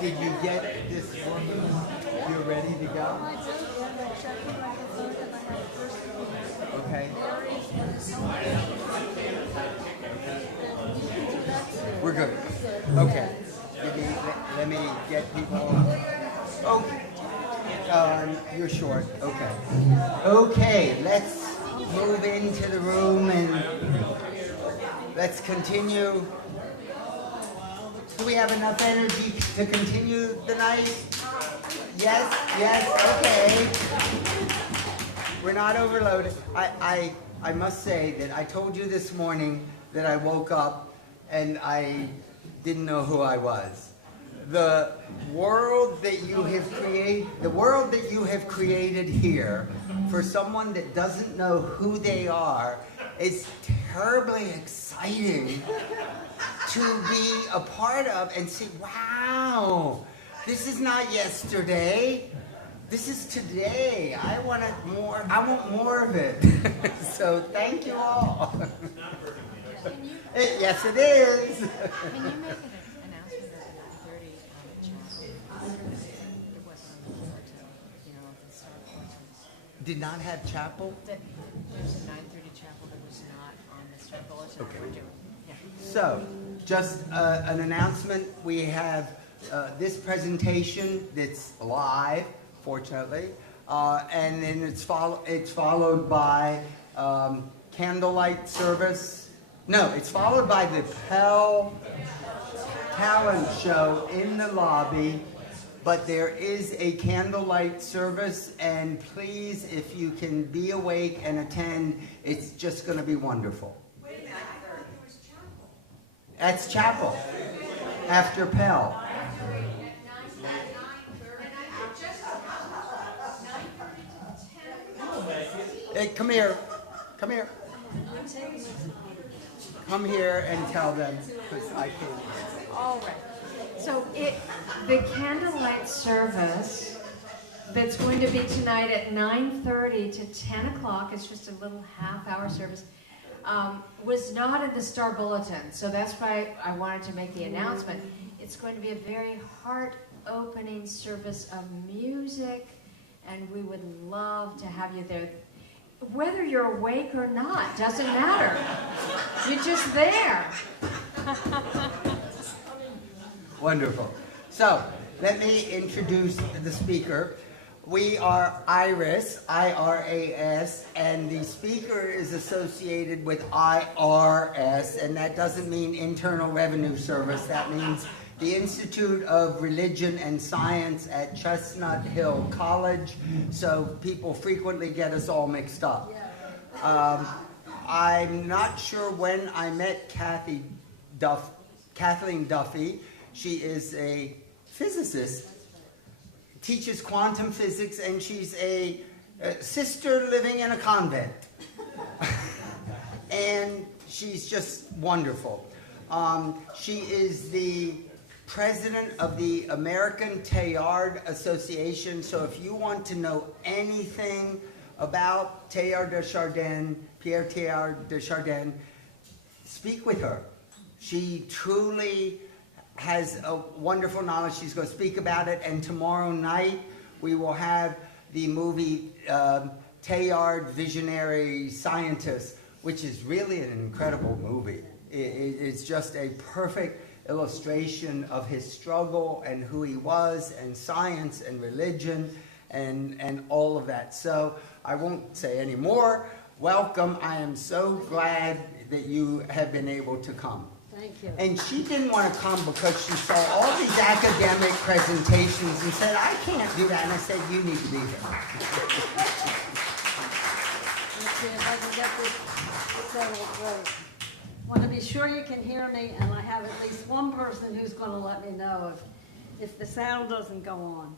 Did you get this woman? You're ready to go? Okay. We're good. Okay. Let me get people. Oh, you're short. Okay. Okay, let's move into the room and let's continue. Do we have enough energy to continue the night? Yes, okay. We're not overloaded. I must say that I told you this morning that I woke up and I didn't know who I was. The world that you have created here for someone that doesn't know who they are is terribly exciting to be a part of and say, wow, this is not yesterday. This is today. I want more of it. So thank you all. Yes, it is. Can you make an announcement at 9:30 chapel? It wasn't on the board, the Star Bulletins. Did not have chapel? There's a 9:30 chapel that was not on the Star Bulletin. Okay. We're doing. Yeah. So, just an announcement. We have this presentation that's live, fortunately, and then it's followed by candlelight service. No, it's followed by the Pell talent show in the lobby, but there is a candlelight service, and please, if you can be awake and attend, it's just going to be wonderful. Wait a minute, I thought there was chapel. That's chapel, after Pell. Hey, come here. Come here. Come here and tell them, because I can't. All right. So the candlelight service that's going to be tonight at 9:30 to 10 o'clock, it's just a little half-hour service, was not in the Star Bulletin. So that's why I wanted to make the announcement. It's going to be a very heart-opening service of music, and we would love to have you there. Whether you're awake or not, doesn't matter. You're just there. Wonderful. So, let me introduce the speaker. We are IRAS, I-R-A-S, and the speaker is associated with IRS, and that doesn't mean Internal Revenue Service. That means the Institute of Religion and Science at Chestnut Hill College, so people frequently get us all mixed up. I'm not sure when I met Kathleen Duffy. She is a physicist, teaches quantum physics, and she's a sister living in a convent. And she's just wonderful. She is the president of the American Teilhard Association, so if you want to know anything about Teilhard de Chardin, Pierre Teilhard de Chardin, speak with her. She truly has a wonderful knowledge. She's going to speak about it, and tomorrow night we will have the movie Teilhard Visionary Scientist, which is really an incredible movie. It's just a perfect illustration of his struggle and who he was, and science and religion and all of that. So I won't say any more. Welcome. I am so glad that you have been able to come. Thank you. And she didn't want to come because she saw all these academic presentations and said, I can't do that. And I said, you need to be here. Let's see if I can get this settled right. Want to be sure you can hear me, and I have at least one person who's going to let me know if the sound doesn't go on.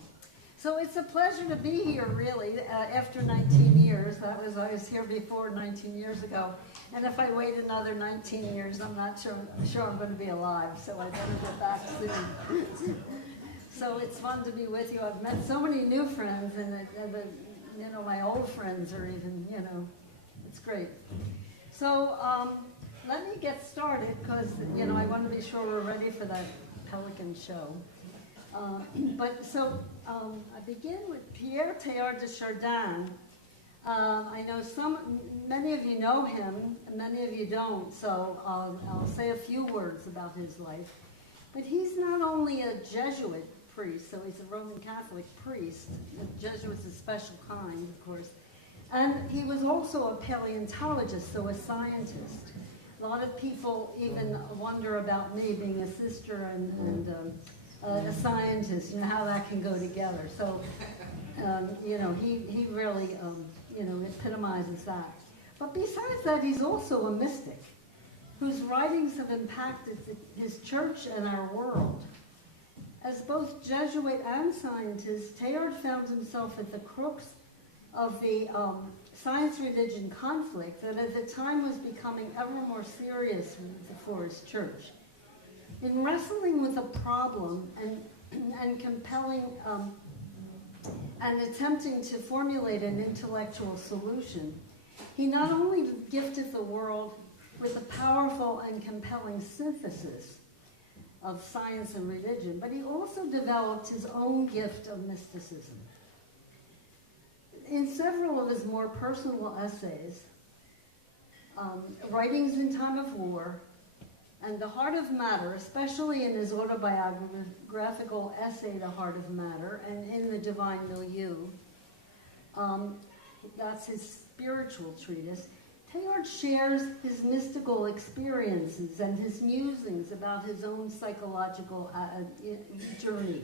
So it's a pleasure to be here, really, after 19 years. I was here before 19 years ago, and if I wait another 19 years, I'm sure I'm going to be alive, so I better get back soon. So it's fun to be with you. I've met so many new friends, and my old friends are even, it's great. So let me get started, because, I want to be sure we're ready for that Pelican show. I begin with Pierre Teilhard de Chardin. I know many of you know him, and many of you don't, so I'll say a few words about his life. But he's not only a Jesuit priest, so he's a Roman Catholic priest. The Jesuit's a special kind, of course. And he was also a paleontologist, so a scientist. A lot of people even wonder about me being a sister and a scientist, and how that can go together. So, he really, epitomizes that. But besides that, he's also a mystic whose writings have impacted his church and our world. As both Jesuit and scientist, Teilhard found himself at the crux of the science-religion conflict that at the time was becoming ever more serious for his church. In wrestling with a problem and compelling and attempting to formulate an intellectual solution, he not only gifted the world with a powerful and compelling synthesis of science and religion, but he also developed his own gift of mysticism. In several of his more personal essays, Writings in Time of War, and The Heart of Matter, especially in his autobiographical essay, The Heart of Matter, and in The Divine Milieu, that's his spiritual treatise, Teilhard shares his mystical experiences and his musings about his own psychological journey.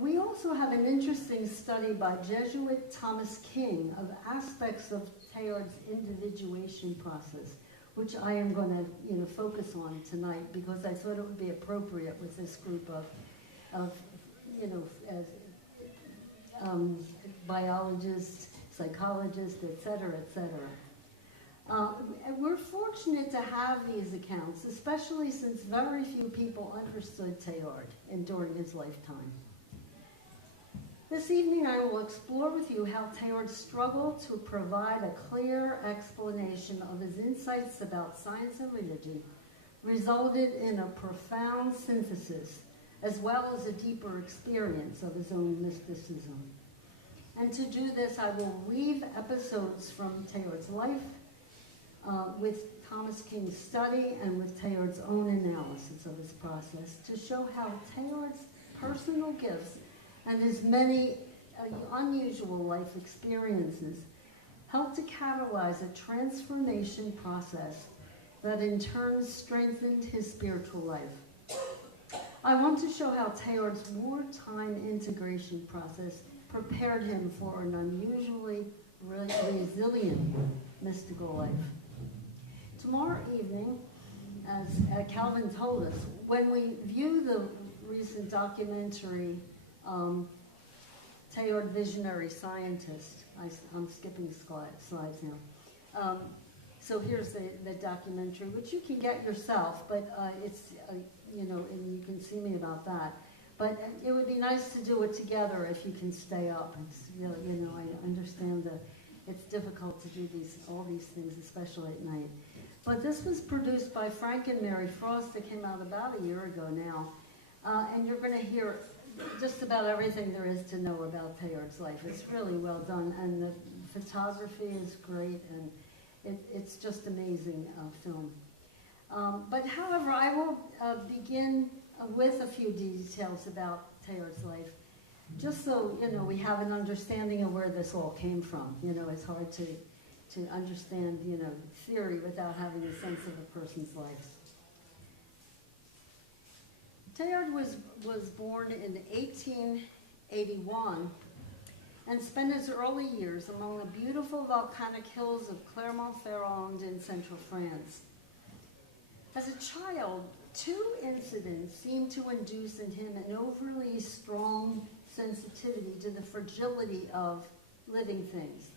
We also have an interesting study by Jesuit Thomas King of aspects of Teilhard's individuation process, which I am going to focus on tonight because I thought it would be appropriate with this group of biologists, psychologists, etc., etc. We're fortunate to have these accounts, especially since very few people understood Teilhard during his lifetime. This evening I will explore with you how Teilhard struggled to provide a clear explanation of his insights about science and religion, resulted in a profound synthesis, as well as a deeper experience of his own mysticism. And to do this, I will weave episodes from Teilhard's life with Thomas King's study and with Teilhard's own analysis of his process to show how Teilhard's personal gifts and his many unusual life experiences helped to catalyze a transformation process that in turn strengthened his spiritual life. I want to show how Teilhard's wartime integration process prepared him for an unusually resilient mystical life. Tomorrow evening, as Calvin told us, when we view the recent documentary, Teilhard Visionary Scientist, I'm skipping slides now. So here's the documentary, which you can get yourself, but it's, and you can see me about that. But it would be nice to do it together if you can stay up. It's, I understand that it's difficult to do all these things, especially at night. But this was produced by Frank and Mary Frost. It came out about a year ago now. And you're going to hear just about everything there is to know about Teilhard's life. It's really well done, and the photography is great, and it's just amazing film. But however, I will begin with a few details about Teilhard's life, just so we have an understanding of where this all came from. It's hard to understand theory without having a sense of a person's life. Teilhard was born in 1881 and spent his early years among the beautiful volcanic hills of Clermont-Ferrand in central France. As a child, two incidents seemed to induce in him an overly strong sensitivity to the fragility of living things.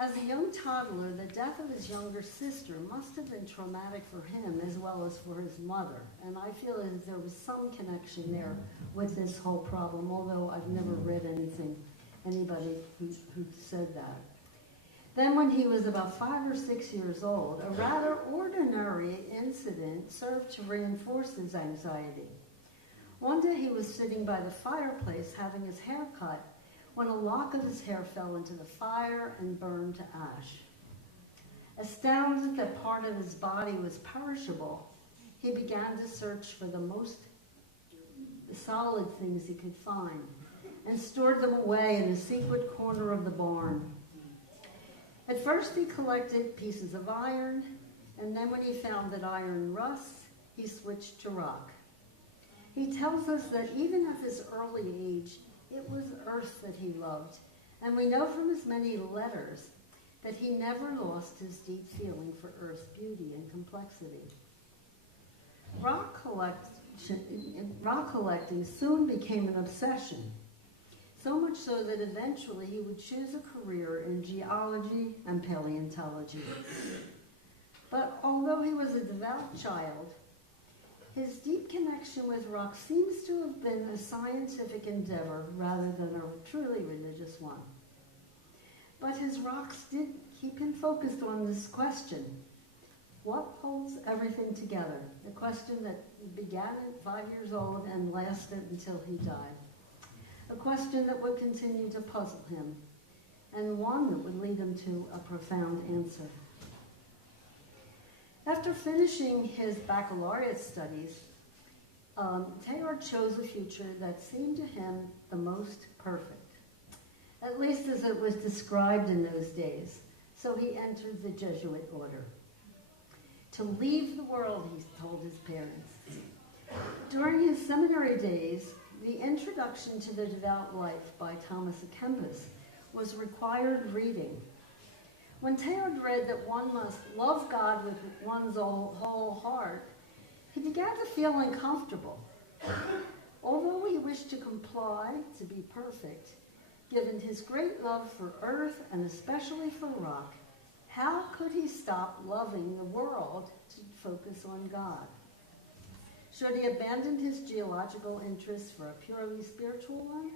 As a young toddler, the death of his younger sister must have been traumatic for him as well as for his mother. And I feel as there was some connection there with this whole problem, although I've never read anybody who said that. Then when he was about 5 or 6 years old, a rather ordinary incident served to reinforce his anxiety. One day he was sitting by the fireplace having his hair cut when a lock of his hair fell into the fire and burned to ash. Astounded that part of his body was perishable, he began to search for the most solid things he could find and stored them away in a secret corner of the barn. At first he collected pieces of iron, and then when he found that iron rusts, he switched to rock. He tells us that even at this early age, it was earth that he loved, and we know from his many letters that he never lost his deep feeling for earth's beauty and complexity. Rock collecting soon became an obsession, so much so that eventually he would choose a career in geology and paleontology. But although he was a devout child, his deep connection with rock seems to have been a scientific endeavor rather than a truly religious one. But his rocks did keep him focused on this question: what holds everything together? A question that began at 5 years old and lasted until he died. A question that would continue to puzzle him, and one that would lead him to a profound answer. After finishing his baccalaureate studies, Teilhard chose a future that seemed to him the most perfect, at least as it was described in those days. So he entered the Jesuit order. To leave the world, he told his parents. During his seminary days, the Introduction to the Devout Life by Thomas à Kempis was required reading. When Teilhard read that one must love God with one's whole heart, he began to feel uncomfortable. Although he wished to comply, to be perfect, given his great love for earth and especially for rock, how could he stop loving the world to focus on God? Should he abandon his geological interests for a purely spiritual one?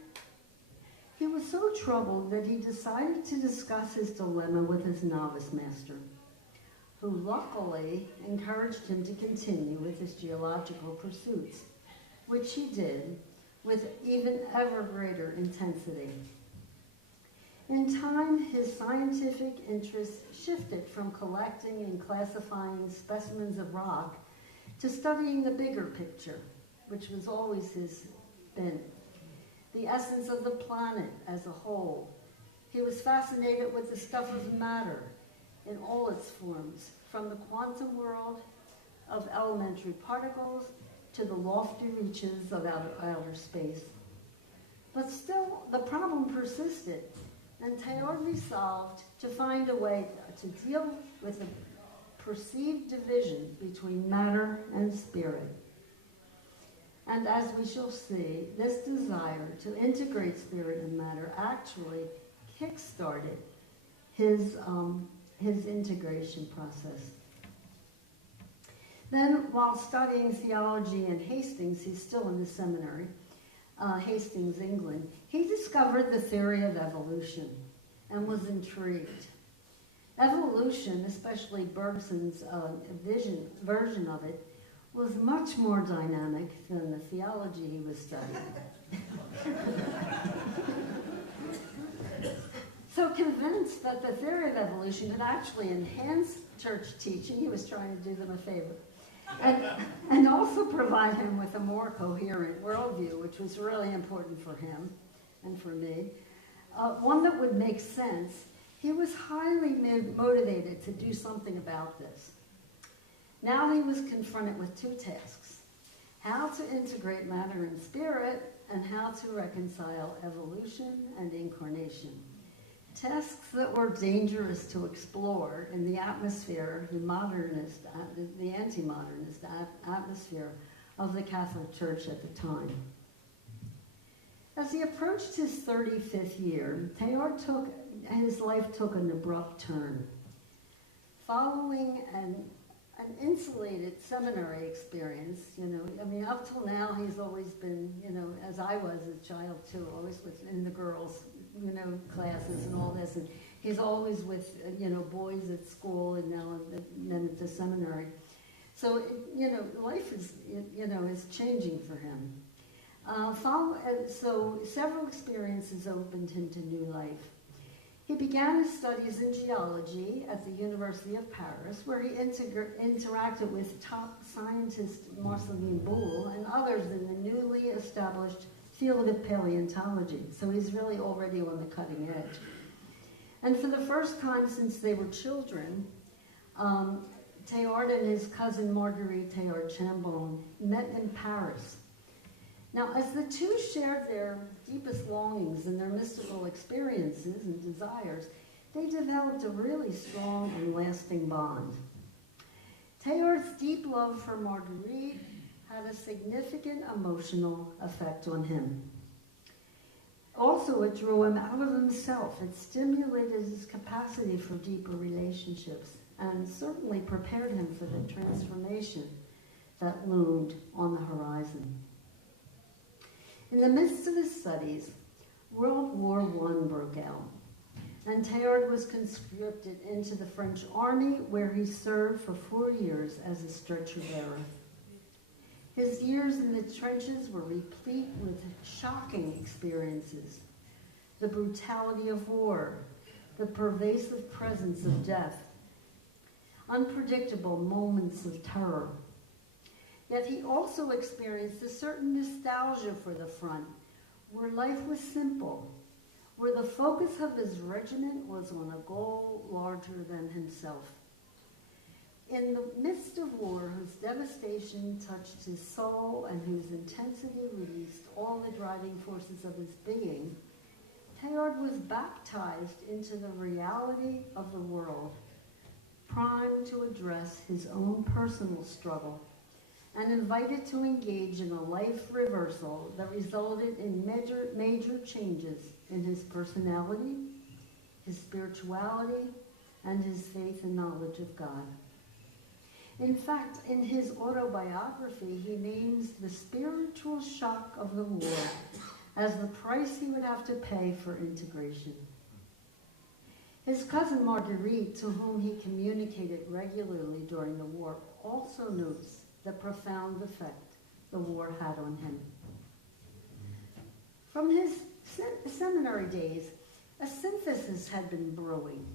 He was so troubled that he decided to discuss his dilemma with his novice master, who luckily encouraged him to continue with his geological pursuits, which he did with even ever greater intensity. In time, his scientific interests shifted from collecting and classifying specimens of rock to studying the bigger picture, which was always his bent. The essence of the planet as a whole. He was fascinated with the stuff of matter in all its forms, from the quantum world of elementary particles to the lofty reaches of outer space. But still, the problem persisted, and Teilhard resolved to find a way to deal with the perceived division between matter and spirit. And as we shall see, this desire to integrate spirit and matter actually kick-started his integration process. Then, while studying theology in Hastings, he's still in the seminary, Hastings, England, he discovered the theory of evolution and was intrigued. Evolution, especially Bergson's version of it, was much more dynamic than the theology he was studying. So convinced that the theory of evolution could actually enhance church teaching, he was trying to do them a favor, and also provide him with a more coherent worldview, which was really important for him and for me, one that would make sense. He was highly motivated to do something about this. Now he was confronted with two tasks: how to integrate matter and spirit, and how to reconcile evolution and incarnation. Tasks that were dangerous to explore in the atmosphere, the anti-modernist atmosphere of the Catholic Church at the time. As he approached his 35th year, his life took an abrupt turn. Following an insulated seminary experience, up till now he's always been, as I was as a child too, always in the girls' classes and all this, and he's always with boys at school and then at the seminary. So life is is changing for him. So several experiences opened him to new life. He began his studies in geology at the University of Paris, where he interacted with top scientist Marceline Boule and others in the newly established field of paleontology. So he's really already on the cutting edge. And for the first time since they were children, Teilhard and his cousin Marguerite Teilhard-Chambon met in Paris. Now, as the two shared their deepest longings and their mystical experiences and desires, they developed a really strong and lasting bond. Teilhard's deep love for Marguerite had a significant emotional effect on him. Also, it drew him out of himself. It stimulated his capacity for deeper relationships and certainly prepared him for the transformation that loomed on the horizon. In the midst of his studies, World War I broke out, and Teilhard was conscripted into the French army, where he served for 4 years as a stretcher bearer. His years in the trenches were replete with shocking experiences: the brutality of war, the pervasive presence of death, unpredictable moments of terror. Yet he also experienced a certain nostalgia for the front, where life was simple, where the focus of his regiment was on a goal larger than himself. In the midst of war, whose devastation touched his soul and whose intensity released all the driving forces of his being, Teilhard was baptized into the reality of the world, primed to address his own personal struggle, and invited to engage in a life reversal that resulted in major changes in his personality, his spirituality, and his faith and knowledge of God. In fact, in his autobiography, he names the spiritual shock of the war as the price he would have to pay for integration. His cousin Marguerite, to whom he communicated regularly during the war, also notes the profound effect the war had on him. From his seminary days, a synthesis had been brewing,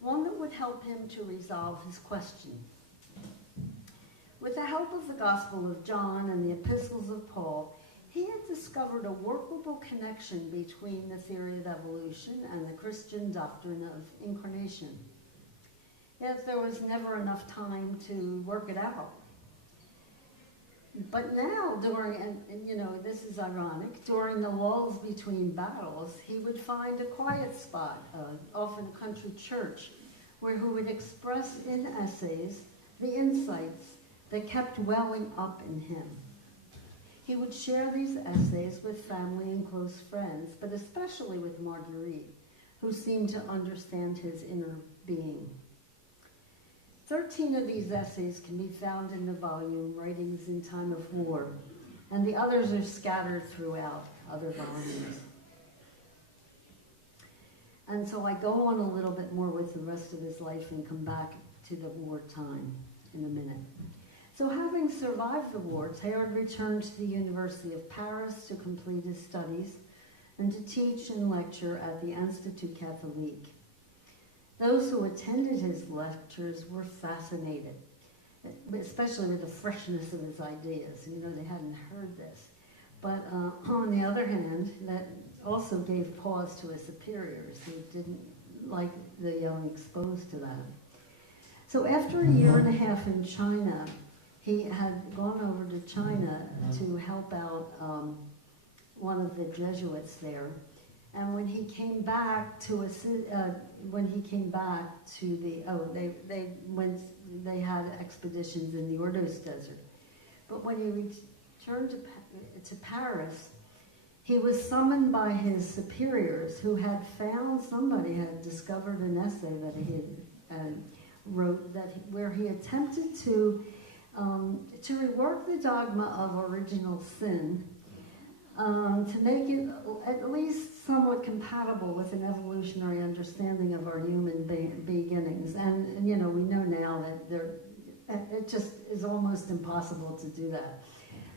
one that would help him to resolve his question. With the help of the Gospel of John and the epistles of Paul, he had discovered a workable connection between the theory of evolution and the Christian doctrine of incarnation. Yet there was never enough time to work it out. But now, and you know, this is ironic, during the lulls between battles, he would find a quiet spot, often a country church, where he would express in essays the insights that kept welling up in him. He would share these essays with family and close friends, but especially with Marguerite, who seemed to understand his inner being. 13 of these essays can be found in the volume Writings in Time of War, and the others are scattered throughout other volumes. And so I go on a little bit more with the rest of his life and come back to the wartime in a minute. So having survived the war, Teilhard returned to the University of Paris to complete his studies and to teach and lecture at the Institut Catholique. Those who attended his lectures were fascinated, especially with the freshness of his ideas. You know, they hadn't heard this. But on the other hand, that also gave pause to his superiors who didn't like the young exposed to that. So after a year and a half in China, he had gone over to China to help out one of the Jesuits there. And when he came back to they had expeditions in the Ordos Desert. But when he returned to Paris, he was summoned by his superiors, who had found somebody had discovered an essay that he had wrote where he attempted to rework the dogma of original sin, to make it at least somewhat compatible with an evolutionary understanding of our human beginnings. And you know, we know now that it just is almost impossible to do that.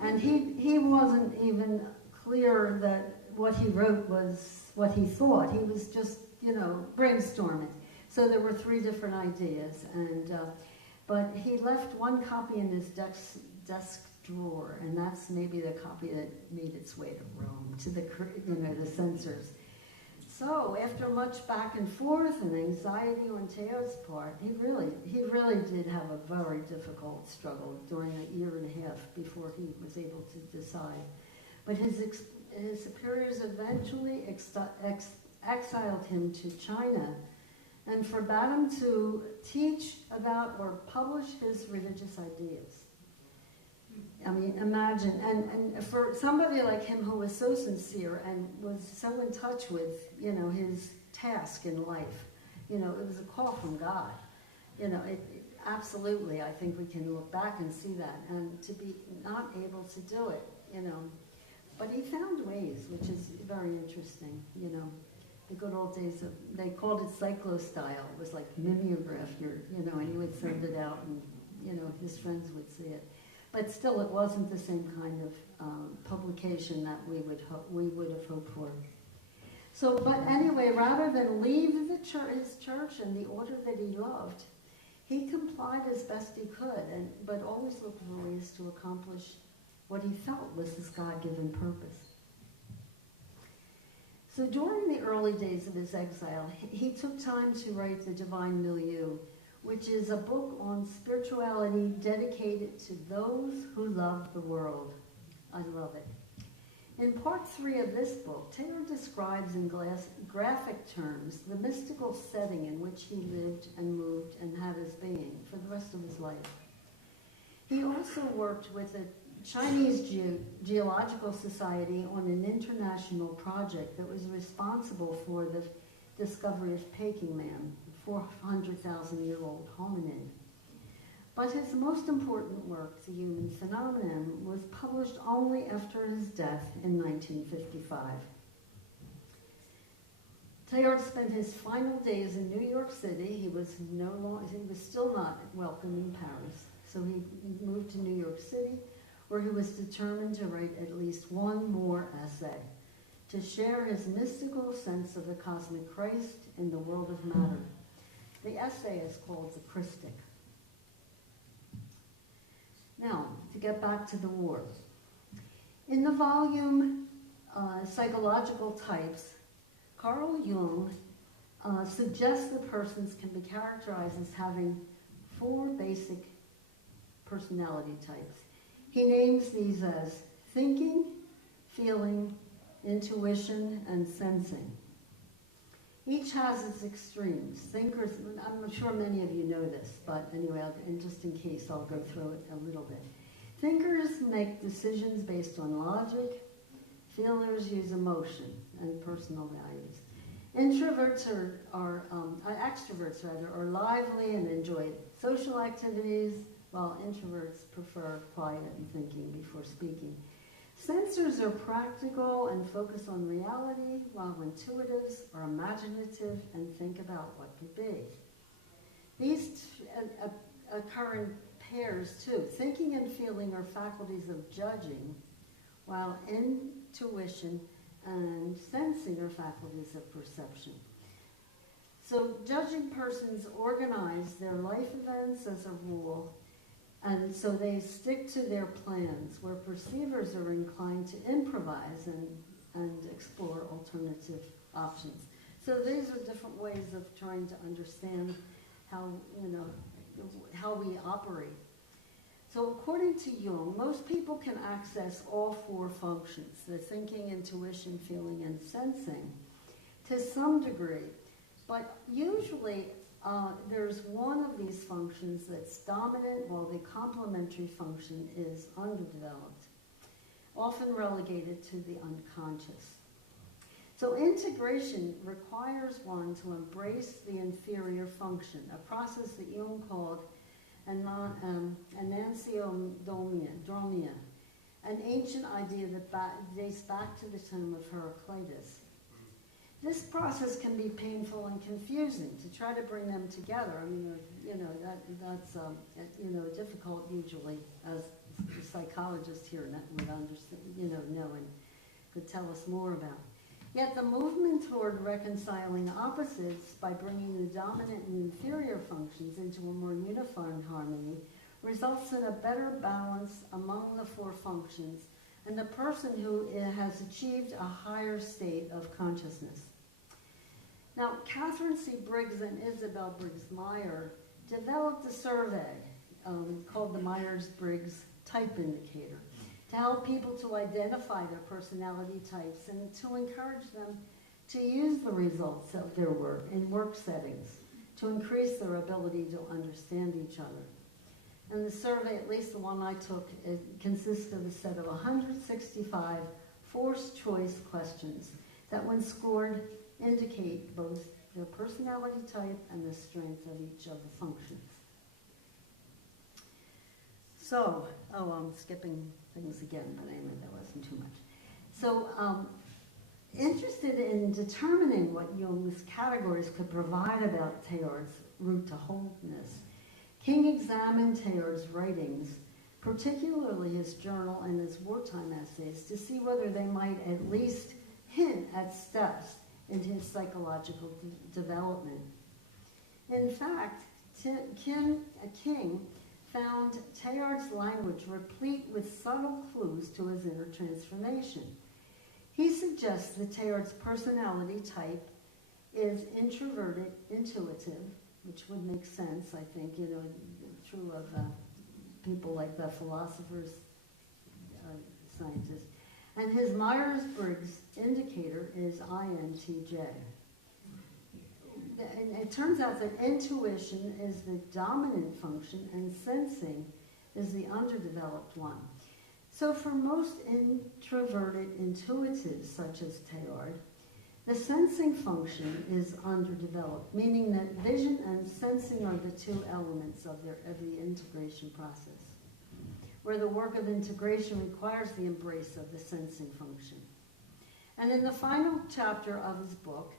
And he wasn't even clear that what he wrote was what he thought. He was just, brainstorming. So there were 3 different ideas, but he left one copy in his desk drawer, and that's maybe the copy that made its way to Rome, to the censors. So after much back and forth and anxiety on Teo's part, he really did have a very difficult struggle during a year and a half before he was able to decide. But his superiors eventually exiled him to China and forbade him to teach about or publish his religious ideas. I mean, imagine, and for somebody like him who was so sincere and was so in touch with, his task in life, it was a call from God. Absolutely, I think we can look back and see that, and to be not able to do it, But he found ways, which is very interesting, The good old days of, they called it cyclo-style. It was like mimeograph, and he would send it out and, his friends would see it. But still, it wasn't the same kind of publication that we would have hoped for. So, but anyway, rather than leave his church and the order that he loved, he complied as best he could, but always looked for ways to accomplish what he felt was his God-given purpose. So during the early days of his exile, he took time to write The Divine Milieu, which is a book on spirituality dedicated to those who love the world. I love it. In part 3 of this book, Taylor describes in graphic terms the mystical setting in which he lived and moved and had his being for the rest of his life. He also worked with the Chinese Geological Society on an international project that was responsible for the discovery of Peking Man, 400,000-year-old hominid. But his most important work, The Human Phenomenon, was published only after his death in 1955. Teilhard spent his final days in New York City. He was still not welcome in Paris, so he moved to New York City, where he was determined to write at least one more essay, to share his mystical sense of the cosmic Christ in the world of matter. The essay is called The Christic. Now, to get back to the war. In the volume Psychological Types, Carl Jung suggests that persons can be characterized as having 4 basic personality types. He names these as thinking, feeling, intuition, and sensing. Each has its extremes. Thinkers, I'm sure many of you know this, but anyway, just in case, I'll go through it a little bit. Thinkers make decisions based on logic. Feelers use emotion and personal values. Introverts extroverts are lively and enjoy social activities, while introverts prefer quiet and thinking before speaking. Sensors are practical and focus on reality, while intuitives are imaginative and think about what could be. These occur in pairs too. Thinking and feeling are faculties of judging, while intuition and sensing are faculties of perception. So judging persons organize their life events as a rule, and so they stick to their plans, where perceivers are inclined to improvise and explore alternative options. So these are different ways of trying to understand how we operate. So according to Jung, most people can access all 4 functions, the thinking, intuition, feeling, and sensing, to some degree. But usually there's one of these functions that's dominant, while the complementary function is underdeveloped, often relegated to the unconscious. So integration requires one to embrace the inferior function, a process that Jung called anansiodomia, an ancient idea that dates back to the time of Heraclitus. This process can be painful and confusing to try to bring them together. I mean, that's difficult usually, as the psychologist here would understand, know and could tell us more about. Yet the movement toward reconciling opposites by bringing the dominant and inferior functions into a more uniform harmony results in a better balance among the four functions and the person who has achieved a higher state of consciousness. Now, Catherine C. Briggs and Isabel Briggs-Meyer developed a survey called the Myers-Briggs Type Indicator to help people to identify their personality types and to encourage them to use the results of their work in work settings to increase their ability to understand each other. And the survey, at least the one I took, it consists of a set of 165 forced choice questions that, when scored, indicate both their personality type and the strength of each of the functions. So, I'm skipping things again, but anyway, that wasn't too much. So, interested in determining what Jung's categories could provide about Teilhard's route to wholeness, King examined Teilhard's writings, particularly his journal and his wartime essays, to see whether they might at least hint at steps in his psychological development. In fact, King found Teilhard's language replete with subtle clues to his inner transformation. He suggests that Teilhard's personality type is introverted, intuitive, which would make sense, I think, true of people like the philosophers, scientists. And his Myers-Briggs indicator is INTJ. And it turns out that intuition is the dominant function and sensing is the underdeveloped one. So for most introverted intuitives, such as Teilhard, the sensing function is underdeveloped, meaning that vision and sensing are the two elements of the integration process, where the work of integration requires the embrace of the sensing function. And in the final chapter of his book,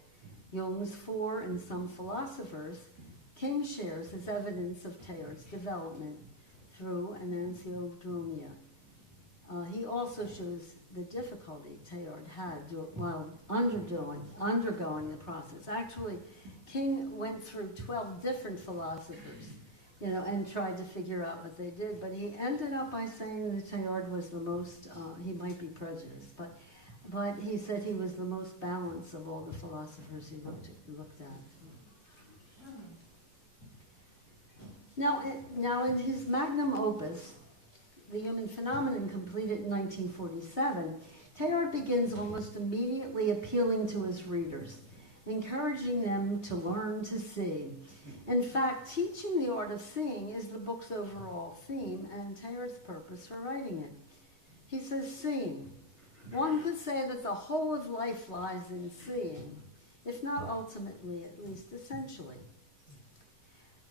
Jung's Four and Some Philosophers, King shares his evidence of Teilhard's development through enantiodromia. He also shows the difficulty Teilhard had while undergoing the process. Actually, King went through 12 different philosophers, and tried to figure out what they did, but he ended up by saying that Teilhard was the most, he might be prejudiced, but he said he was the most balanced of all the philosophers he looked at. Now in his magnum opus, The Human Phenomenon, completed in 1947, Teilhard begins almost immediately appealing to his readers, encouraging them to learn to see. In fact, teaching the art of seeing is the book's overall theme and Teilhard's purpose for writing it. He says, seeing. One could say that the whole of life lies in seeing, if not ultimately, at least essentially.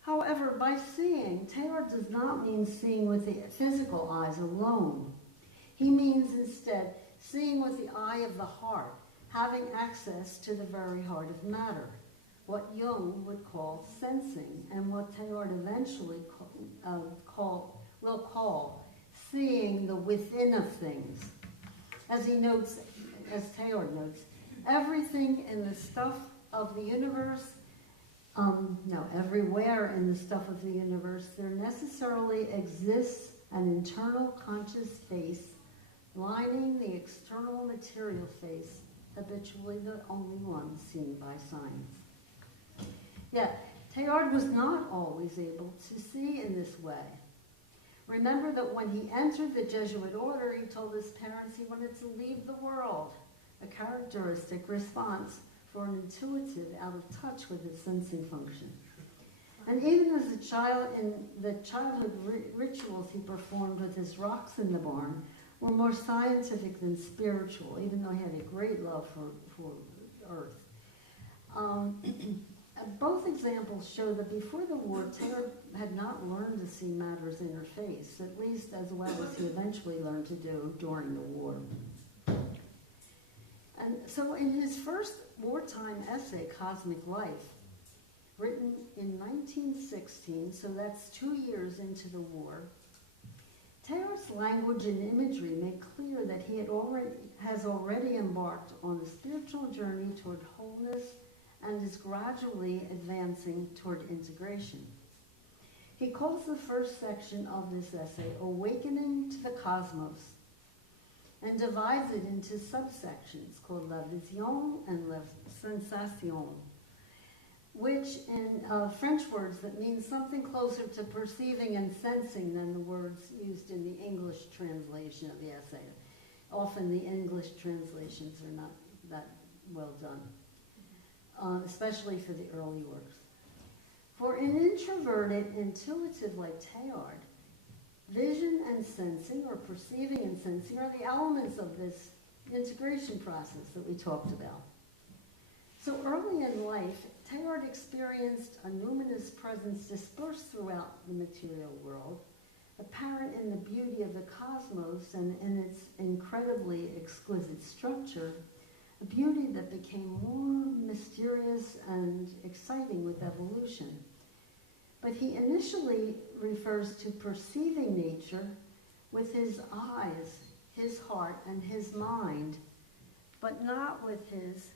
However, by seeing, Teilhard does not mean seeing with the physical eyes alone. He means instead seeing with the eye of the heart, having access to the very heart of matter, what Jung would call sensing, and what Teilhard eventually will call seeing the within of things. As Teilhard notes, everything in the stuff of the universe, everywhere in the stuff of the universe, there necessarily exists an internal conscious face lining the external material face, habitually the only one seen by science. Yet, Teilhard was not always able to see in this way. Remember that when he entered the Jesuit order, he told his parents he wanted to leave the world, a characteristic response for an intuitive out of touch with his sensing function. And even as a child, in the childhood rituals he performed with his rocks in the barn were more scientific than spiritual, even though he had a great love for earth. Both examples show that before the war, Teilhard had not learned to see matter's inner face, at least as well as he eventually learned to do during the war. And so in his first wartime essay, Cosmic Life, written in 1916, so that's 2 years into the war, Teilhard's language and imagery make clear that he has already embarked on a spiritual journey toward wholeness and is gradually advancing toward integration. He calls the first section of this essay Awakening to the Cosmos, and divides it into subsections called La Vision and La Sensation, which in French words that means something closer to perceiving and sensing than the words used in the English translation of the essay. Often the English translations are not that well done, especially for the early works. For an introverted intuitive like Teilhard, vision and sensing, or perceiving and sensing, are the elements of this integration process that we talked about. So early in life, Teilhard experienced a numinous presence dispersed throughout the material world, apparent in the beauty of the cosmos and in its incredibly exquisite structure, a beauty that became more mysterious and exciting with evolution. But he initially refers to perceiving nature with his eyes, his heart, and his mind, but not with his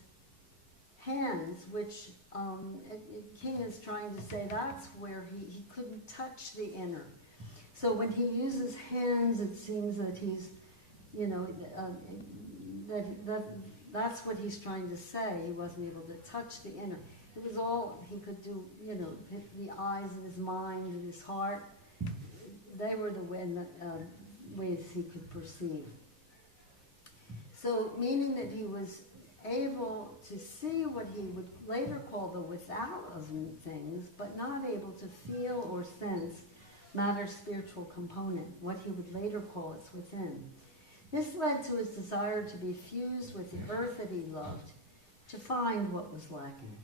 hands, which King is trying to say that's where he couldn't touch the inner. So when he uses hands, it seems that he's, that's what he's trying to say. He wasn't able to touch the inner. It was all he could do, the eyes of his mind and his heart. They were the ways he could perceive. So meaning that he was able to see what he would later call the without of things, but not able to feel or sense matter's spiritual component, what he would later call its within. This led to his desire to be fused with the earth that he loved, to find what was lacking.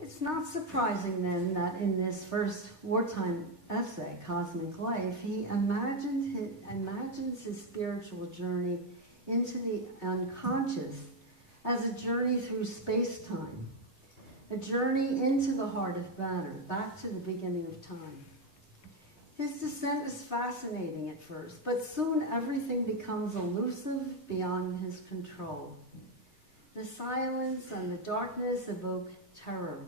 It's not surprising then that in this first wartime essay, Cosmic Life, he imagines his spiritual journey into the unconscious as a journey through space-time, a journey into the heart of matter, back to the beginning of time. His descent is fascinating at first, but soon everything becomes elusive beyond his control. The silence and the darkness evoke terror.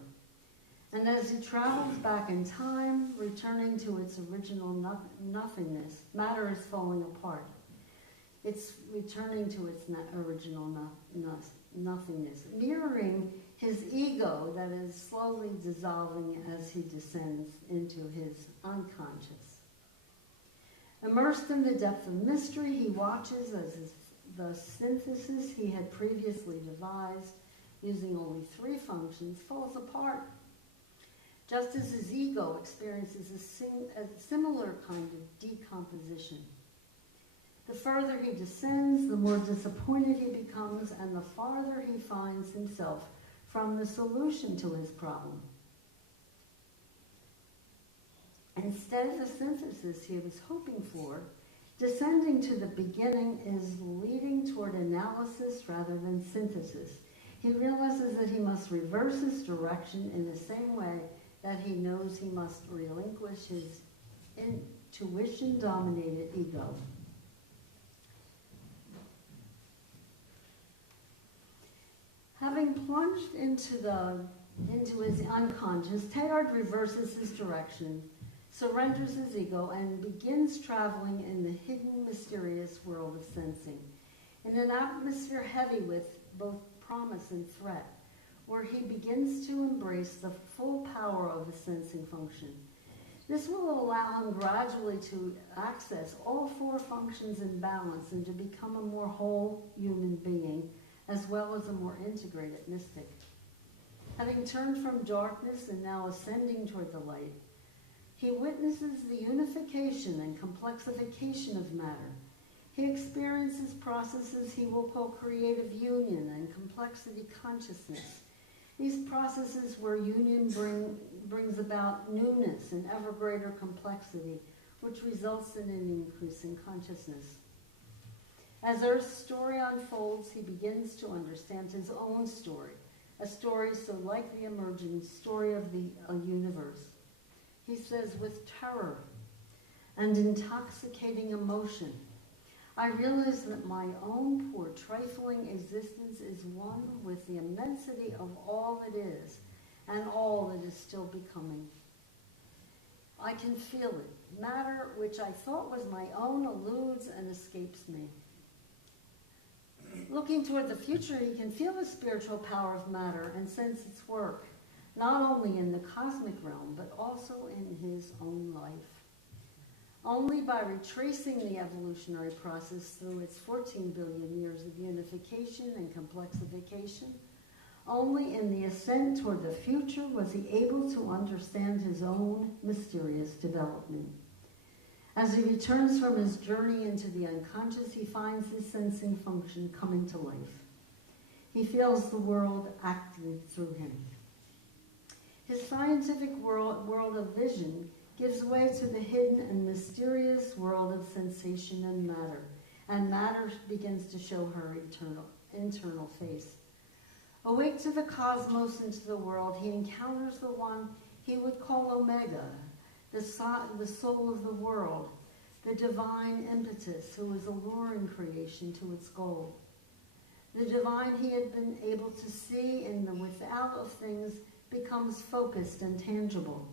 And as he travels back in time, returning to its original nothingness, matter is falling apart. It's returning to its original nothingness, mirroring his ego that is slowly dissolving as he descends into his unconscious. Immersed in the depth of mystery, he watches as the synthesis he had previously devised, using only 3 functions, falls apart. Just as his ego experiences a similar kind of decomposition. The further he descends, the more disappointed he becomes, and the farther he finds himself from the solution to his problem. Instead of the synthesis he was hoping for, descending to the beginning is leading toward analysis rather than synthesis. He realizes that he must reverse his direction in the same way that he knows he must relinquish his intuition-dominated ego. Having plunged into his unconscious, Teilhard reverses his direction, surrenders his ego, and begins traveling in the hidden, mysterious world of sensing, in an atmosphere heavy with both promise and threat, where he begins to embrace the full power of the sensing function. This will allow him gradually to access all 4 functions in balance and to become a more whole human being, as well as a more integrated mystic. Having turned from darkness and now ascending toward the light, he witnesses the unification and complexification of matter. He experiences processes he will call creative union and complexity consciousness. These processes where union brings about newness and ever greater complexity, which results in an increase in consciousness. As Earth's story unfolds, he begins to understand his own story, a story so like the emergent story of the universe. He says with terror, and intoxicating emotion. I realize that my own poor, trifling existence is one with the immensity of all that is and all that is still becoming. I can feel it. Matter which I thought was my own eludes and escapes me. Looking toward the future, he can feel the spiritual power of matter and sense its work, not only in the cosmic realm, but also in his own life. Only by retracing the evolutionary process through its 14 billion years of unification and complexification, only in the ascent toward the future was he able to understand his own mysterious development. As he returns from his journey into the unconscious, he finds his sensing function coming to life. He feels the world acting through him. His scientific world of vision gives way to the hidden and mysterious world of sensation and matter begins to show her internal face. Awake to the cosmos and to the world, he encounters the one he would call Omega, the soul of the world, the divine impetus who is alluring creation to its goal. The divine he had been able to see in the without of things becomes focused and tangible.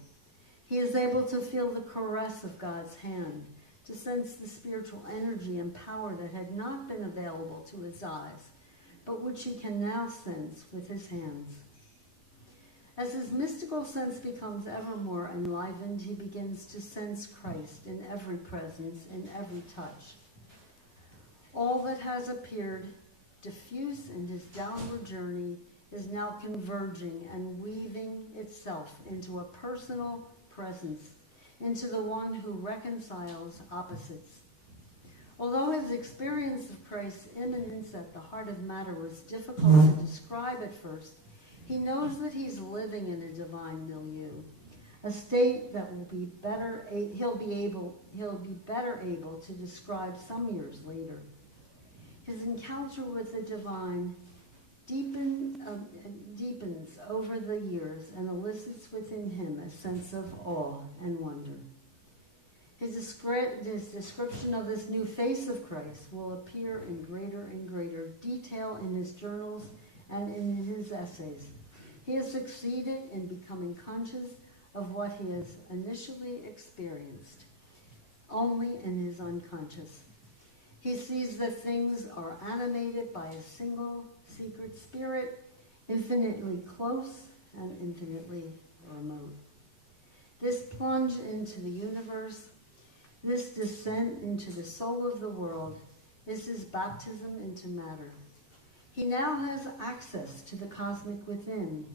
He is able to feel the caress of God's hand, to sense the spiritual energy and power that had not been available to his eyes, but which he can now sense with his hands. As his mystical sense becomes ever more enlivened, he begins to sense Christ in every presence, in every touch. All that has appeared diffuse in his downward journey is now converging and weaving itself into a personal presence, into the one who reconciles opposites. Although his experience of Christ's immanence at the heart of matter was difficult to describe at first, he knows that he's living in a divine milieu, a state that will be better. He'll be better able to describe some years later. His encounter with the divine deepens over the years and elicits within him a sense of awe and wonder. His description of this new face of Christ will appear in greater and greater detail in his journals and in his essays. He has succeeded in becoming conscious of what he has initially experienced, only in his unconscious. He sees that things are animated by a single secret spirit, infinitely close and infinitely remote. This plunge into the universe, this descent into the soul of the world, is his baptism into matter. He now has access to the cosmic within.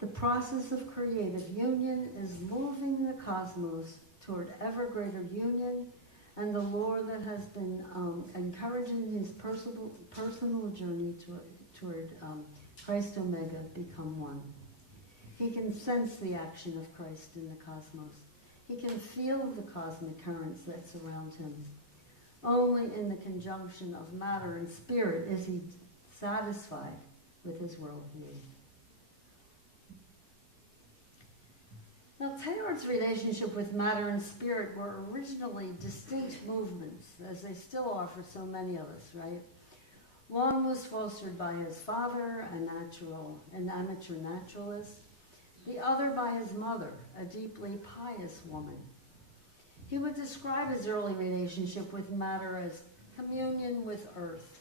The process of creative union is moving the cosmos toward ever greater union, and the Lord that has been encouraging his personal journey toward Christ Omega become one. He can sense the action of Christ in the cosmos. He can feel the cosmic currents that surround him. Only in the conjunction of matter and spirit is he satisfied with his worldview. Now, Teilhard's relationship with matter and spirit were originally distinct movements, as they still are for so many of us, right? One was fostered by his father, an amateur naturalist. The other by his mother, a deeply pious woman. He would describe his early relationship with matter as communion with earth,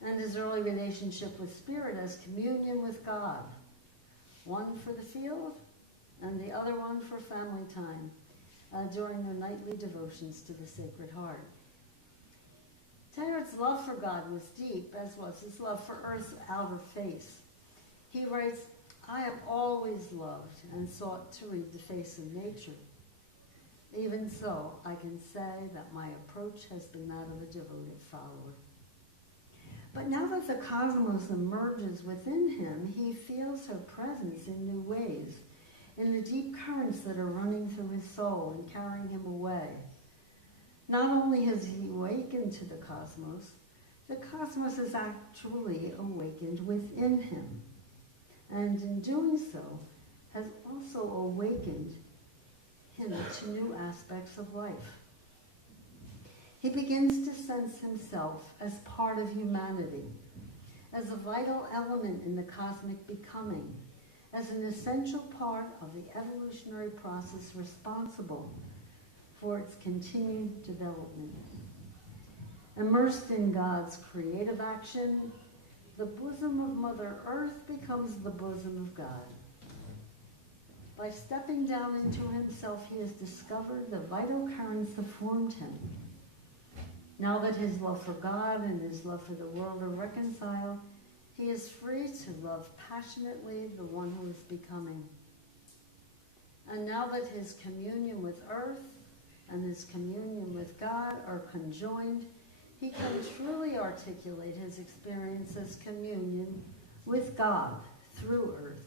and his early relationship with spirit as communion with God. One for the field, and the other one for family time during their nightly devotions to the Sacred Heart. Teilhard's love for God was deep, as was his love for earth's outer face. He writes, "I have always loved and sought to read the face of nature. Even so, I can say that my approach has been that of a devoted follower." But now that the cosmos emerges within him, he feels her presence in new ways, in the deep currents that are running through his soul and carrying him away. Not only has he awakened to the cosmos has actually awakened within him. And in doing so, has also awakened him to new aspects of life. He begins to sense himself as part of humanity, as a vital element in the cosmic becoming, as an essential part of the evolutionary process responsible for its continued development. Immersed in God's creative action, the bosom of Mother Earth becomes the bosom of God. By stepping down into himself, he has discovered the vital currents that formed him. Now that his love for God and his love for the world are reconciled, he is free to love passionately the one who is becoming. And now that his communion with earth and his communion with God are conjoined, he can truly articulate his experience as communion with God through earth.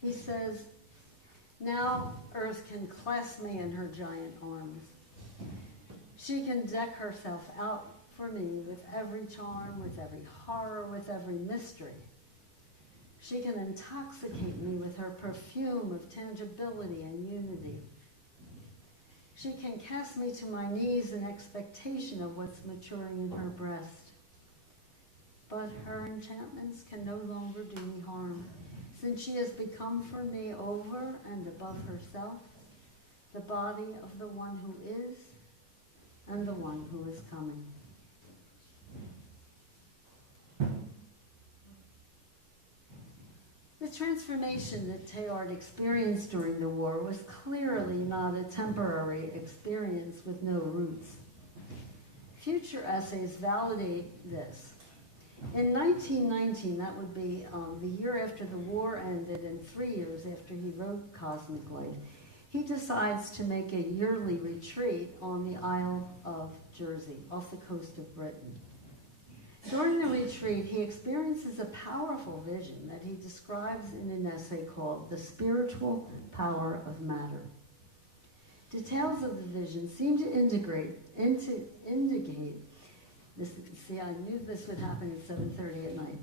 He says, now earth can clasp me in her giant arms. She can deck herself out for me with every charm, with every horror, with every mystery. She can intoxicate me with her perfume of tangibility and unity. She can cast me to my knees in expectation of what's maturing in her breast. But her enchantments can no longer do me harm, since she has become for me over and above herself, the body of the one who is and the one who is coming. The transformation that Teilhard experienced during the war was clearly not a temporary experience with no roots. Future essays validate this. In 1919, that would be the year after the war ended and 3 years after he wrote Cosmic Light, he decides to make a yearly retreat on the Isle of Jersey, off the coast of Britain. During the retreat, he experiences a powerful vision that he describes in an essay called The Spiritual Power of Matter. Details of the vision seem to indicate this. See, I knew this would happen at 7:30 at night.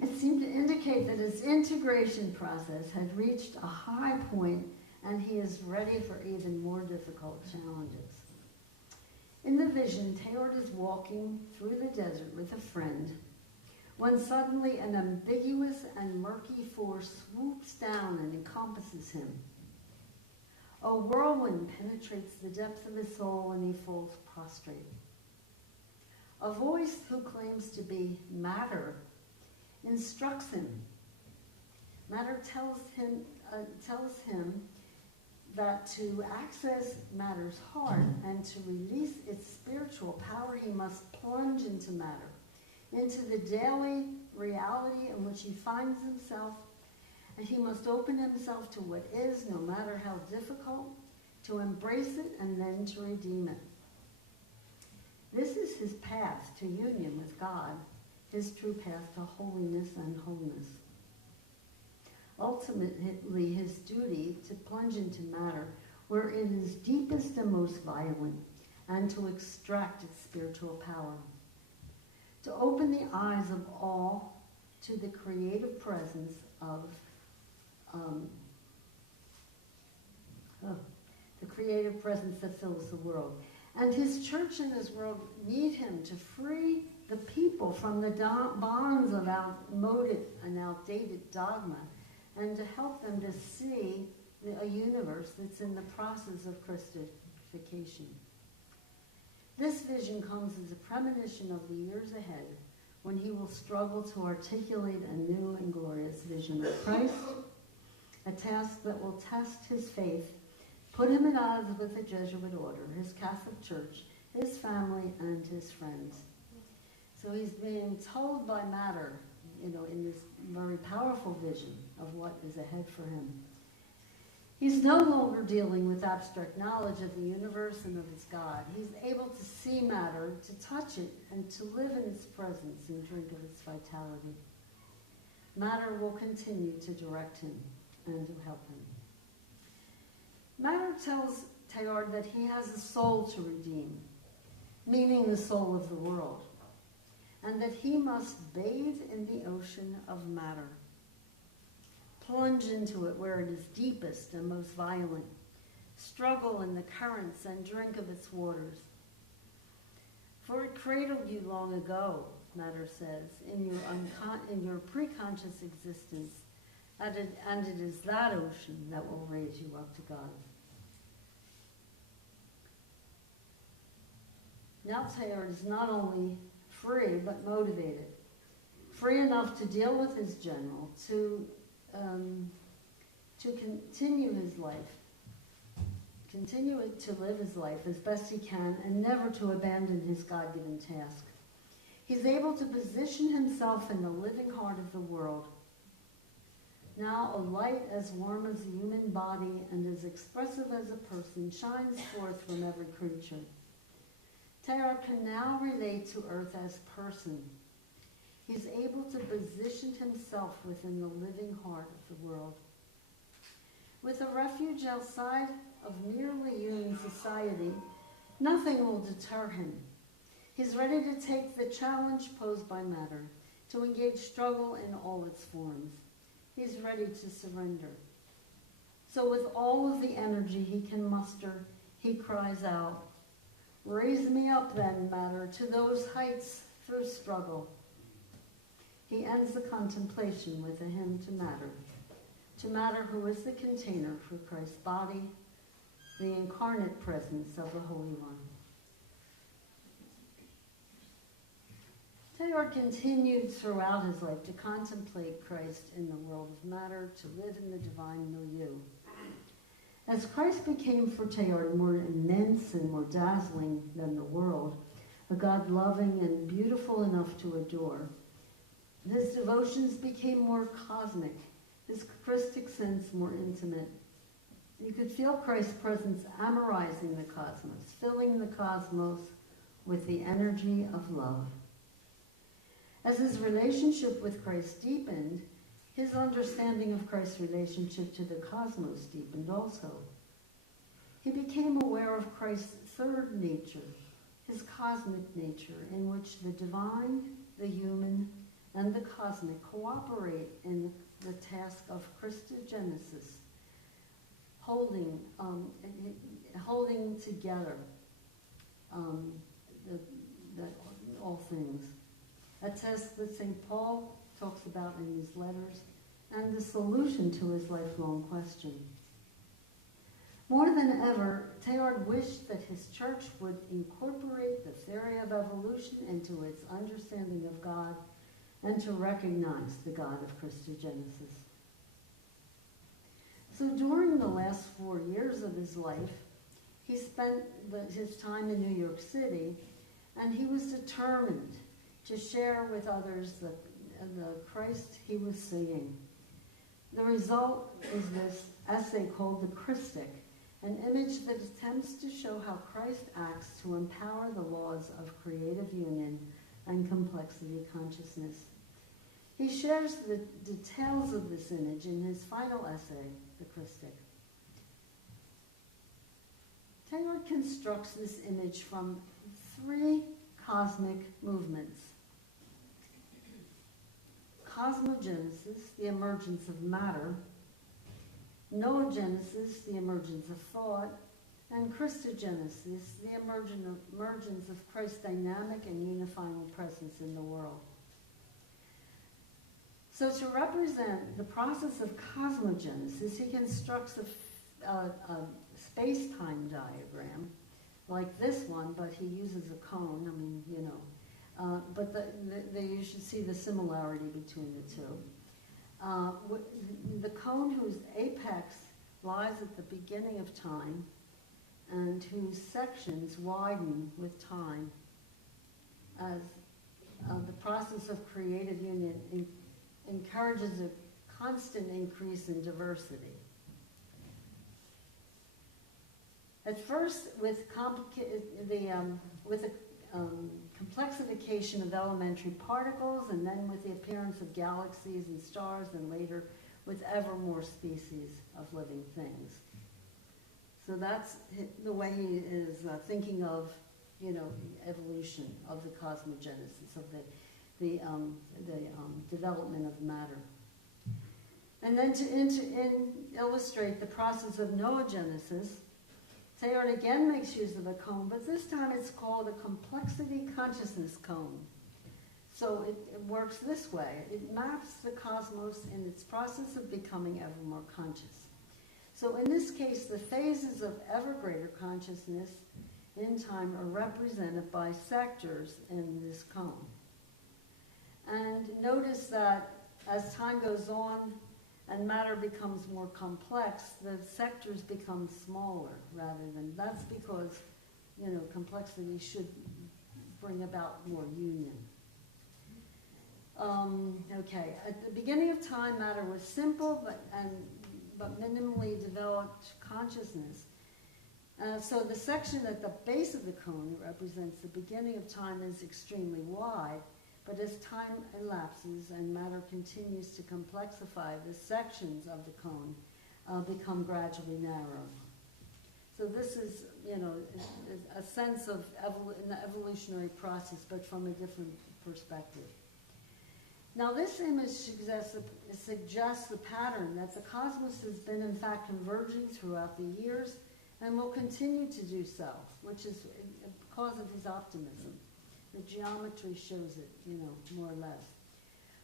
It seemed to indicate that his integration process had reached a high point and he is ready for even more difficult challenges. In the vision, Teilhard is walking through the desert with a friend when suddenly an ambiguous and murky force swoops down and encompasses him. A whirlwind penetrates the depths of his soul and he falls prostrate. A voice who claims to be matter instructs him. Matter tells him that to access matter's heart and to release its spiritual power, he must plunge into matter, into the daily reality in which he finds himself, and he must open himself to what is, no matter how difficult, to embrace it and then to redeem it. This is his path to union with God, his true path to holiness and wholeness. Ultimately, his duty to plunge into matter where it is deepest and most violent, and to extract its spiritual power. To open the eyes of all to the creative presence of the creative presence that fills the world. And his church and his world need him to free the people from the bonds of outmoded and outdated dogma, and to help them to see a universe that's in the process of Christification. This vision comes as a premonition of the years ahead when he will struggle to articulate a new and glorious vision of Christ, a task that will test his faith, put him at odds with the Jesuit order, his Catholic Church, his family, and his friends. So he's being told by matter, in this very powerful vision of what is ahead for him. He's no longer dealing with abstract knowledge of the universe and of its God. He's able to see matter, to touch it, and to live in its presence and drink of its vitality. Matter will continue to direct him and to help him. Matter tells Teilhard that he has a soul to redeem, meaning the soul of the world, and that he must bathe in the ocean of matter. plunge into it where it is deepest and most violent, struggle in the currents and drink of its waters. For it cradled you long ago, matter says, in your preconscious existence, and it is that ocean that will raise you up to God. Now Teilhard is not only free, but motivated. Free enough to deal with his general, to continue his life, continue to live his life as best he can, and never to abandon his God-given task. He's able to position himself in the living heart of the world. Now a light as warm as a human body and as expressive as a person shines forth from every creature. Teilhard can now relate to Earth as person. He's able to position himself within the living heart of the world. With a refuge outside of merely human society, nothing will deter him. He's ready to take the challenge posed by matter, to engage struggle in all its forms. He's ready to surrender. So with all of the energy he can muster, he cries out, "Raise me up then, matter, to those heights through struggle." He ends the contemplation with a hymn to matter who is the container for Christ's body, the incarnate presence of the Holy One. Teilhard continued throughout his life to contemplate Christ in the world of matter, to live in the divine milieu. As Christ became for Teilhard more immense and more dazzling than the world, a God loving and beautiful enough to adore, his devotions became more cosmic, his Christic sense more intimate. You could feel Christ's presence amorizing the cosmos, filling the cosmos with the energy of love. As his relationship with Christ deepened, his understanding of Christ's relationship to the cosmos deepened also. He became aware of Christ's third nature, his cosmic nature, in which the divine, the human, and the cosmic cooperate in the task of Christogenesis, holding together all things. A task that St. Paul talks about in his letters, and the solution to his lifelong question. More than ever, Teilhard wished that his church would incorporate the theory of evolution into its understanding of God and to recognize the God of Christogenesis. So during the last 4 years of his life, he spent his time in New York City, and he was determined to share with others the Christ he was seeing. The result is this essay called The Christic, an image that attempts to show how Christ acts to empower the laws of creative union and complexity consciousness. He shares the details of this image in his final essay, The Christic. Teilhard constructs this image from 3 cosmic movements. Cosmogenesis, the emergence of matter; noogenesis, the emergence of thought; and Christogenesis, the emergence of Christ's dynamic and unifying presence in the world. So to represent the process of cosmogenesis, he constructs a space-time diagram like this one, but he uses a cone. I mean, you know. But you should see the similarity between the two. The cone whose apex lies at the beginning of time and whose sections widen with time as the process of creative union encourages a constant increase in diversity. At first, with complexification of elementary particles, and then with the appearance of galaxies and stars, and later with ever more species of living things. So that's the way he is thinking of, evolution, of the cosmogenesis, of the development of matter. And then to illustrate the process of noogenesis, Teilhard again makes use of a cone, but this time it's called a complexity consciousness cone. So it works this way. It maps the cosmos in its process of becoming ever more conscious. So in this case, the phases of ever greater consciousness in time are represented by sectors in this cone. And notice that as time goes on and matter becomes more complex, the sectors become smaller rather than, that's because, complexity should bring about more union. Okay, at the beginning of time, matter was simple but minimally developed consciousness. So the section at the base of the cone that represents the beginning of time is extremely wide, but as time elapses and matter continues to complexify, the sections of the cone become gradually narrow. So this is, a sense of an evolutionary process, but from a different perspective. Now this image suggests the pattern that the cosmos has been in fact converging throughout the years and will continue to do so, which is a cause of his optimism. The geometry shows it, more or less.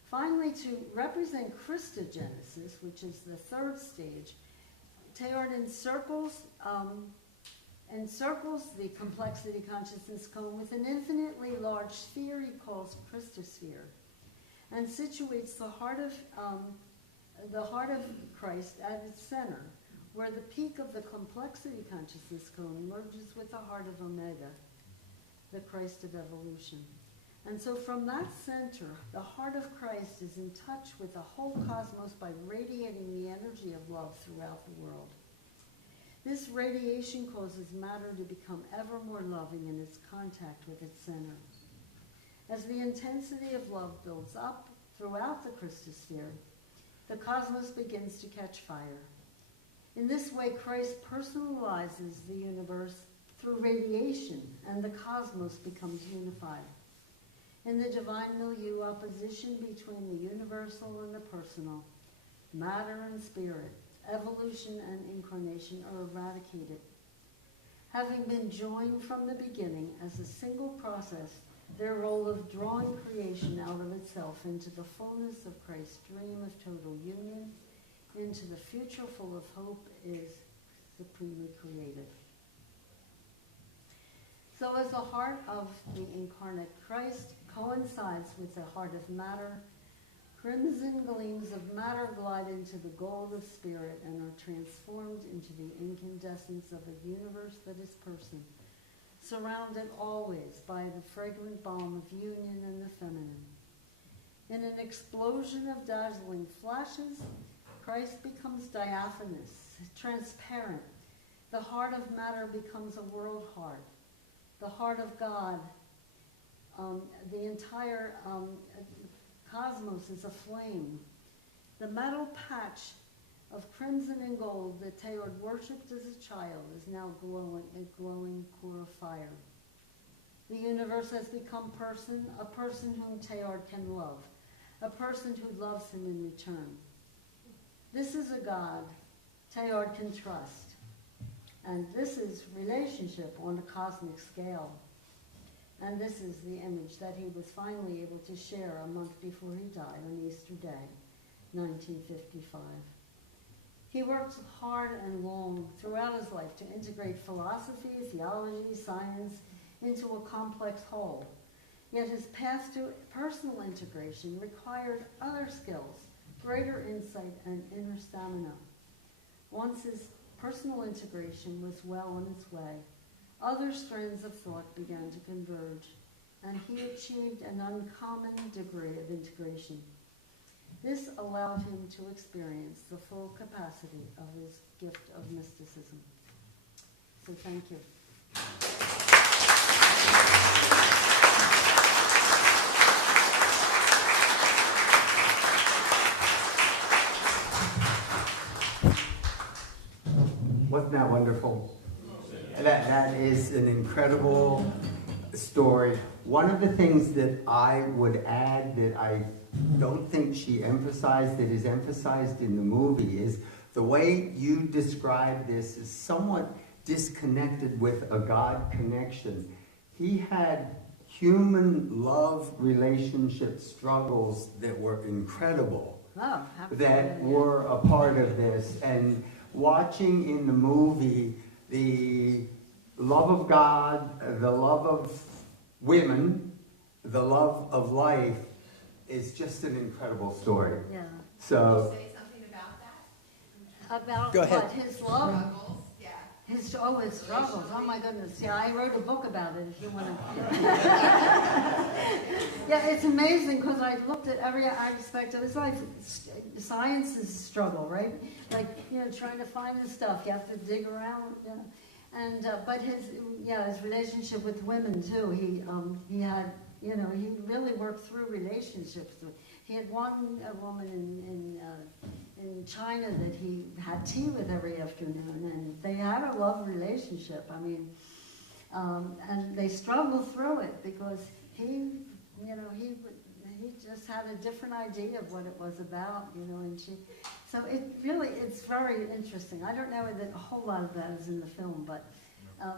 Finally, to represent Christogenesis, which is the third stage, Teilhard encircles the complexity consciousness cone with an infinitely large sphere he calls Christosphere, and situates the heart of Christ at its center, where the peak of the complexity consciousness cone merges with the heart of Omega, the Christ of evolution. And so from that center, the heart of Christ is in touch with the whole cosmos by radiating the energy of love throughout the world. This radiation causes matter to become ever more loving in its contact with its center. As the intensity of love builds up throughout the Christosphere, the cosmos begins to catch fire. In this way, Christ personalizes the universe through radiation, and the cosmos becomes unified. In the divine milieu, opposition between the universal and the personal, matter and spirit, evolution and incarnation are eradicated. Having been joined from the beginning as a single process, their role of drawing creation out of itself into the fullness of Christ's dream of total union, into the future full of hope, is supremely creative. So as the heart of the incarnate Christ coincides with the heart of matter, crimson gleams of matter glide into the gold of spirit and are transformed into the incandescence of a universe that is person, surrounded always by the fragrant balm of union and the feminine. In an explosion of dazzling flashes, Christ becomes diaphanous, transparent. The heart of matter becomes a world heart. The heart of God, the entire cosmos is aflame. The metal patch of crimson and gold that Teilhard worshipped as a child is now a glowing core of fire. The universe has become a person whom Teilhard can love, a person who loves him in return. This is a God Teilhard can trust. And this is relationship on a cosmic scale. And this is the image that he was finally able to share a month before he died on Easter Day, 1955. He worked hard and long throughout his life to integrate philosophy, theology, science into a complex whole. Yet his path to personal integration required other skills, greater insight, and inner stamina. Once his personal integration was well on its way, other strands of thought began to converge, and he achieved an uncommon degree of integration. This allowed him to experience the full capacity of his gift of mysticism. So thank you. Wasn't that wonderful? That is an incredible story. One of the things that I would add that I don't think she emphasized, that is emphasized in the movie, is the way you describe this is somewhat disconnected with a God connection. He had human love relationship struggles that were incredible, Oh, that were a part of this. And watching in the movie the love of God, the love of women, the love of life is just an incredible story. Yeah. So, Say something about that? About Go ahead. what? His love? Struggles, yeah. His struggles. Oh my goodness. Yeah, I wrote a book about it if you want to. Yeah, it's amazing because I looked at every aspect of his life. Science is a struggle, right? Like, trying to find the stuff. You have to dig around. Yeah. And, but his relationship with women too. He had, he really worked through relationships. He had one woman in China that he had tea with every afternoon, and they had a love relationship. I mean, and they struggled through it because he just had a different idea of what it was about, and so it's very interesting. I don't know that a whole lot of that is in the film, but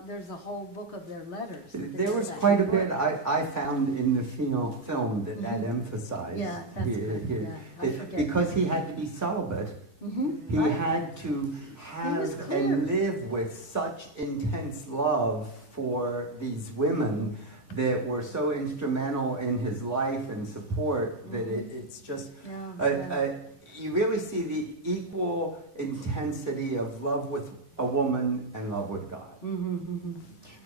there's a whole book of their letters. there was quite a bit I found in the film that emphasized. Yeah, that's good. Yeah, I forget. Because he had to be celibate. He Right. had to was have clear. and live with such intense love for these women that were so instrumental in his life and support that it's just, you really see the equal intensity of love with a woman and love with God.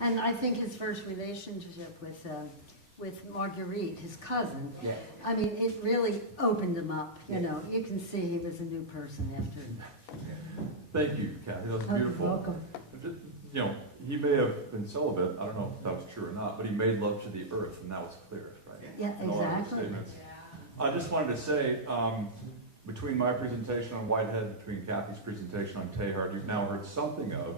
And I think his first relationship with Marguerite, his cousin, Yeah. I mean, it really opened him up. You can see he was a new person after. Thank you, Kathy. That was Oh, beautiful. you're welcome. He may have been celibate. I don't know if that was true or not, but he made love to the earth, and that was clear, right? Yeah, In a lot of his exactly. statements. I just wanted to say, between my presentation on Whitehead, between Kathy's presentation on Teilhard, you've now heard something of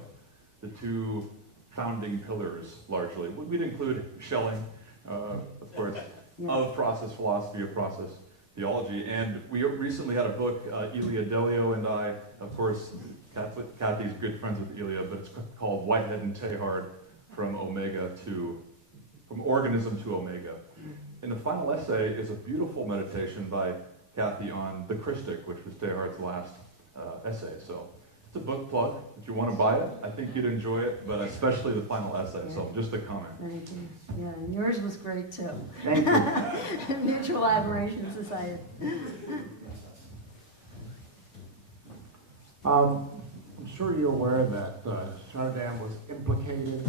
the two founding pillars, largely. We'd include Schelling, of course, Yeah. of process philosophy, of process theology. And we recently had a book, Elliott Delio and I, of course, Kathy's good friends with Elia, but it's called Whitehead and Teilhard from organism to Omega. And the final essay is a beautiful meditation by Kathy on the Christic, which was Teilhard's last essay. So it's a book plug. If you want to buy it, I think you'd enjoy it, but especially the final essay. So just a comment. Thank you. Yeah, and yours was great too. Thank you. Mutual Admiration Society. I'm sure you're aware that Chardin was implicated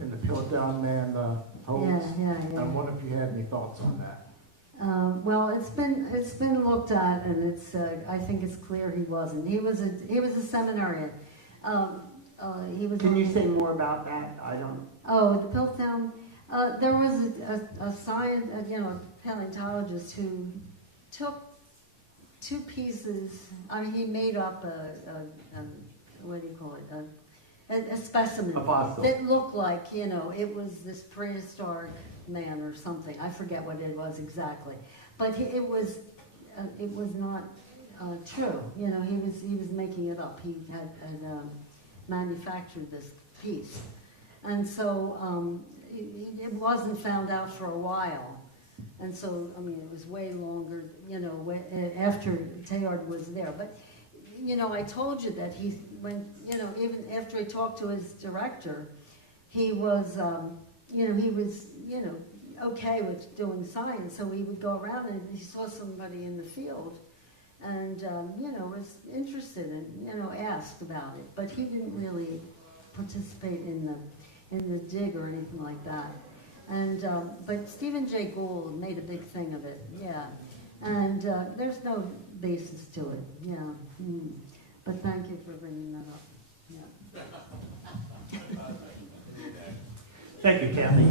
in the Piltdown Man hoax. Yeah. I wonder if you had any thoughts on that. Well, it's been looked at, and I think it's clear he wasn't. He was a seminarian. He was. Can you say more about that? I don't. Oh, the Piltdown. There was a science, paleontologist who took two pieces. I mean, he made up a what do you call it? A specimen. A fossil. That looked like, it was this prehistoric man or something. I forget what it was exactly, but it was not true. He was making it up. He had manufactured this piece, and so it wasn't found out for a while. And so, I mean, it was way longer, after Teilhard was there. But, I told you that even after he talked to his director, he was, okay with doing science. So he would go around and he saw somebody in the field and, was interested and, asked about it. But he didn't really participate in the dig or anything like that. And, but Stephen Jay Gould made a big thing of it, yeah. And there's no basis to it, yeah. But thank you for bringing that up, yeah. Thank you, Kathy.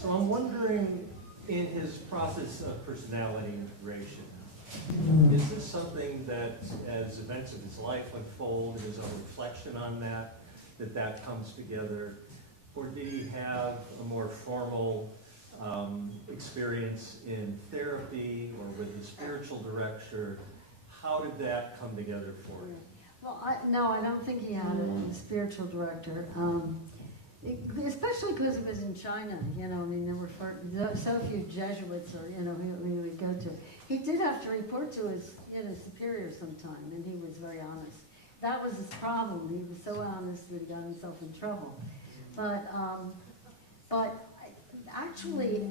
So I'm wondering, in his process of personality integration, is this something that, as events of his life unfold, and his own reflection on that comes together? or did he have a more formal experience in therapy or with the spiritual director? How did that come together for him? Well, no, I don't think he had a spiritual director. Especially because it was in China, you know, I mean, there were so few Jesuits, or, you know, he would go to. He did have to report to his, superior sometime, and he was very honest. That was his problem. He was so honest that he got himself in trouble. But actually,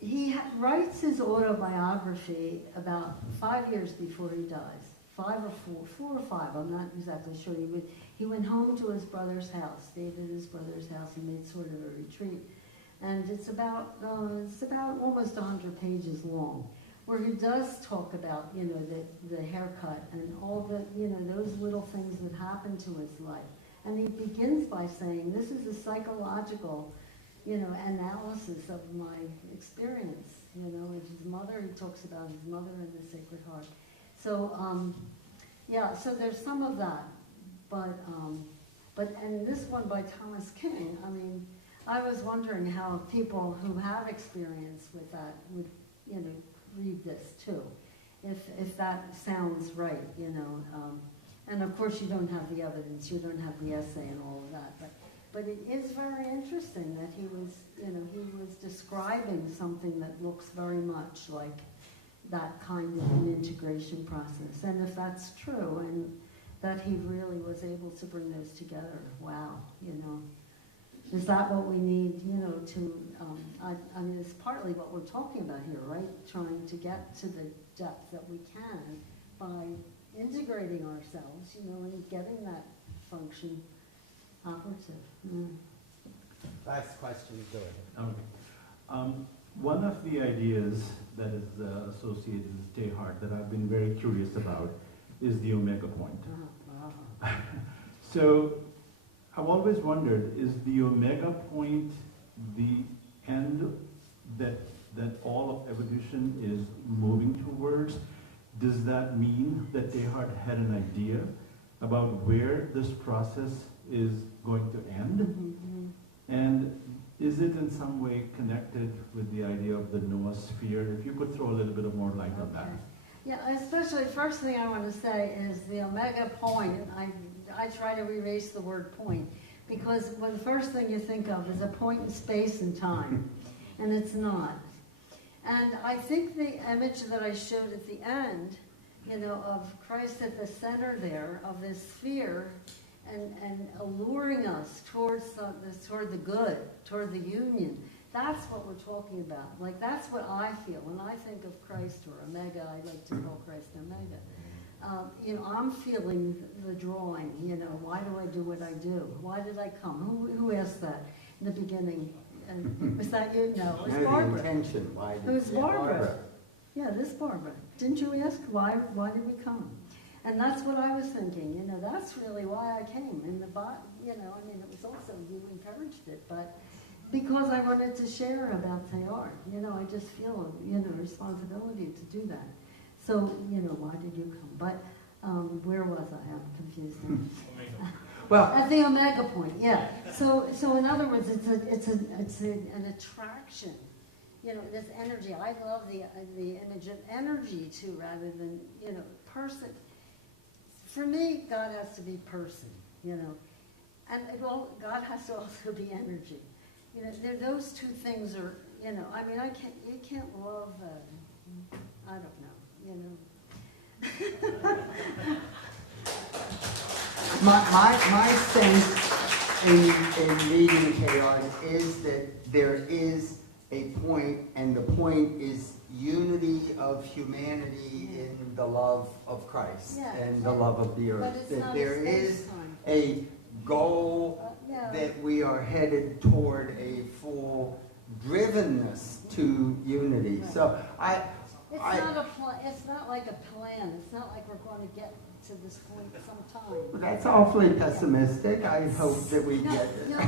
he writes his autobiography about 5 years before he dies. 5 or 4 or 5, I'm not exactly sure. He went home to his brother's house, stayed at his brother's house, and made sort of a retreat. And it's about almost 100 pages long, where he does talk about, the haircut and all the, those little things that happened to his life. And he begins by saying, this is a psychological, analysis of my experience, with his mother. He talks about his mother and the Sacred Heart. So, so there's some of that, and this one by Thomas King, I mean, I was wondering how people who have experience with that would, read this too, if that sounds right, and of course you don't have the evidence, you don't have the essay and all of that, but it is very interesting that he was, he was describing something that looks very much like that kind of an integration process. And if that's true, and that he really was able to bring those together, wow, is that what we need, to, I mean, it's partly what we're talking about here, right? Trying to get to the depth that we can by integrating ourselves, and getting that function operative. Last question, go ahead. Okay. One of the ideas that is associated with Teilhard that I've been very curious about is the omega point. So I've always wondered, is the omega point the end that all of evolution is moving towards? Does that mean that Teilhard had an idea about where this process is going to end? Mm-hmm. And is it in some way connected with the idea of the noosphere? If you could throw a little bit of more light on that. Yeah, especially, first thing I want to say is the omega point. I try to erase the word point, because the first thing you think of is a point in space and time, and it's not. And I think the image that I showed at the end, of Christ at the center there, of this sphere, and alluring us toward the good, toward the union. That's what we're talking about. Like, that's what I feel when I think of Christ or Omega. I like to call Christ Omega. I'm feeling the drawing. Why do I do what I do? Why did I come? Who asked that in the beginning? And was that you? No, it was Barbara. Intention. Why did It was Barbara. Yeah, this Barbara. Didn't you ask why did we come? And that's what I was thinking, that's really why I came. And it was also, you encouraged it, but because I wanted to share about Teilhard, I just feel, a responsibility to do that. So, why did you come? But where was I? I'm confused now. Well, at the omega point, yeah. So in other words, it's an attraction. This energy. I love the image of energy too, rather than person. For me, God has to be person, and God has to also be energy. Those two things are, you can't love. I don't know, My sense in reading Teilhard is that there is a point, and the point is unity of humanity in the love of Christ and the love of the earth. That there is a goal that we are headed toward a full drivenness to unity. So it's not like a plan. It's not like we're going to get to this point sometime. That's awfully pessimistic. I hope that we get it. No,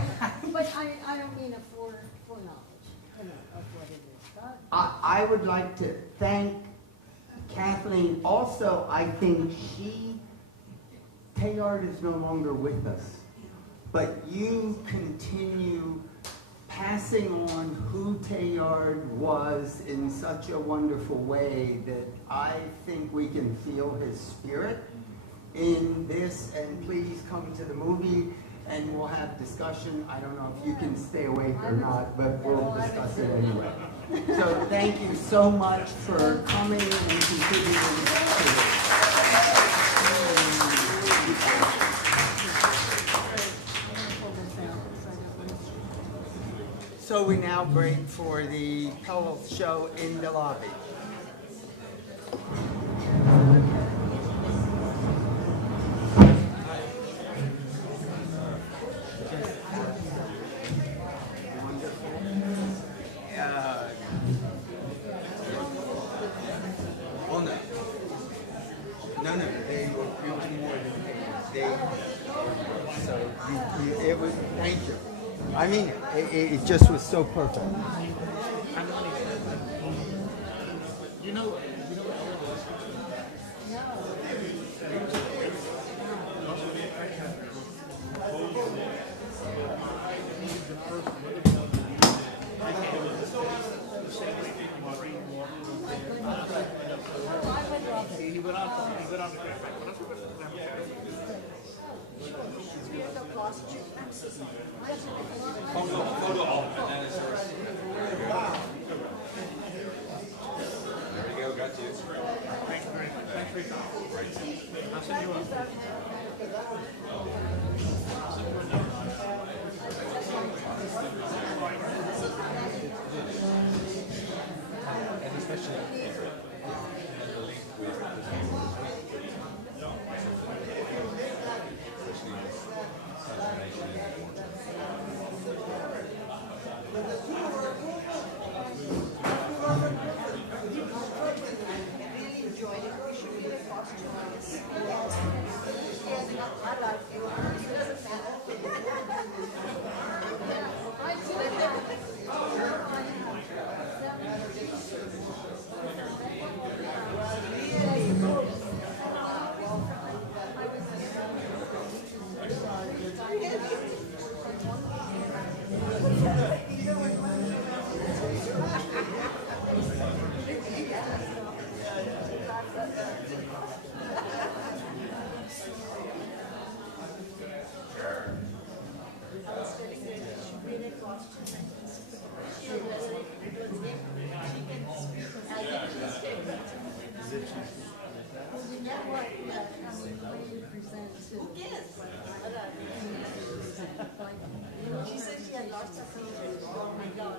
but I don't mean a foreknowledge, of what it is. I would like to thank Kathleen. Also, I think Teilhard is no longer with us, but you continue passing on who Teilhard was in such a wonderful way that I think we can feel his spirit in this. And please come to the movie and we'll have discussion. I don't know if you can stay awake or not, but we'll discuss it anyway. So thank you so much for coming and contributing to this. So we now break for the Pell show in the lobby. Oh no. No, they were doing more than they. So it was. Thank you. I mean, it just was so perfect. You know, She said she had lots of food. Oh my God.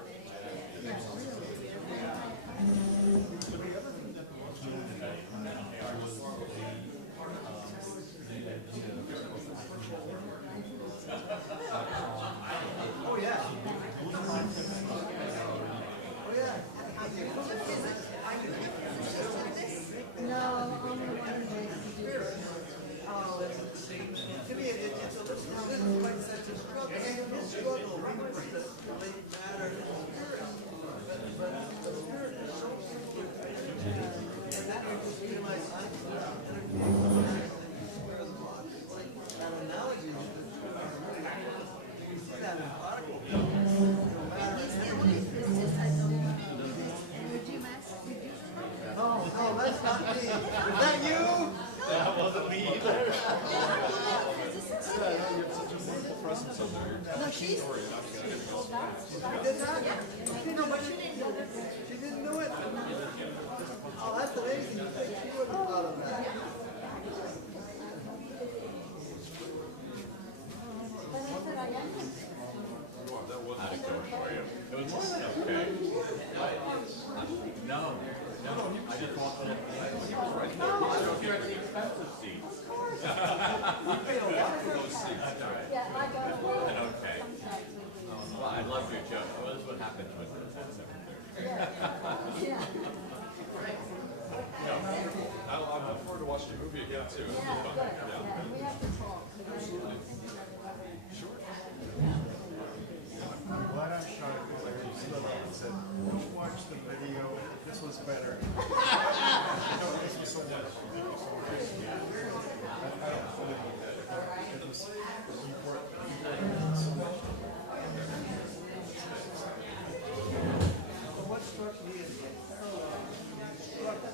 What struck me is the parallel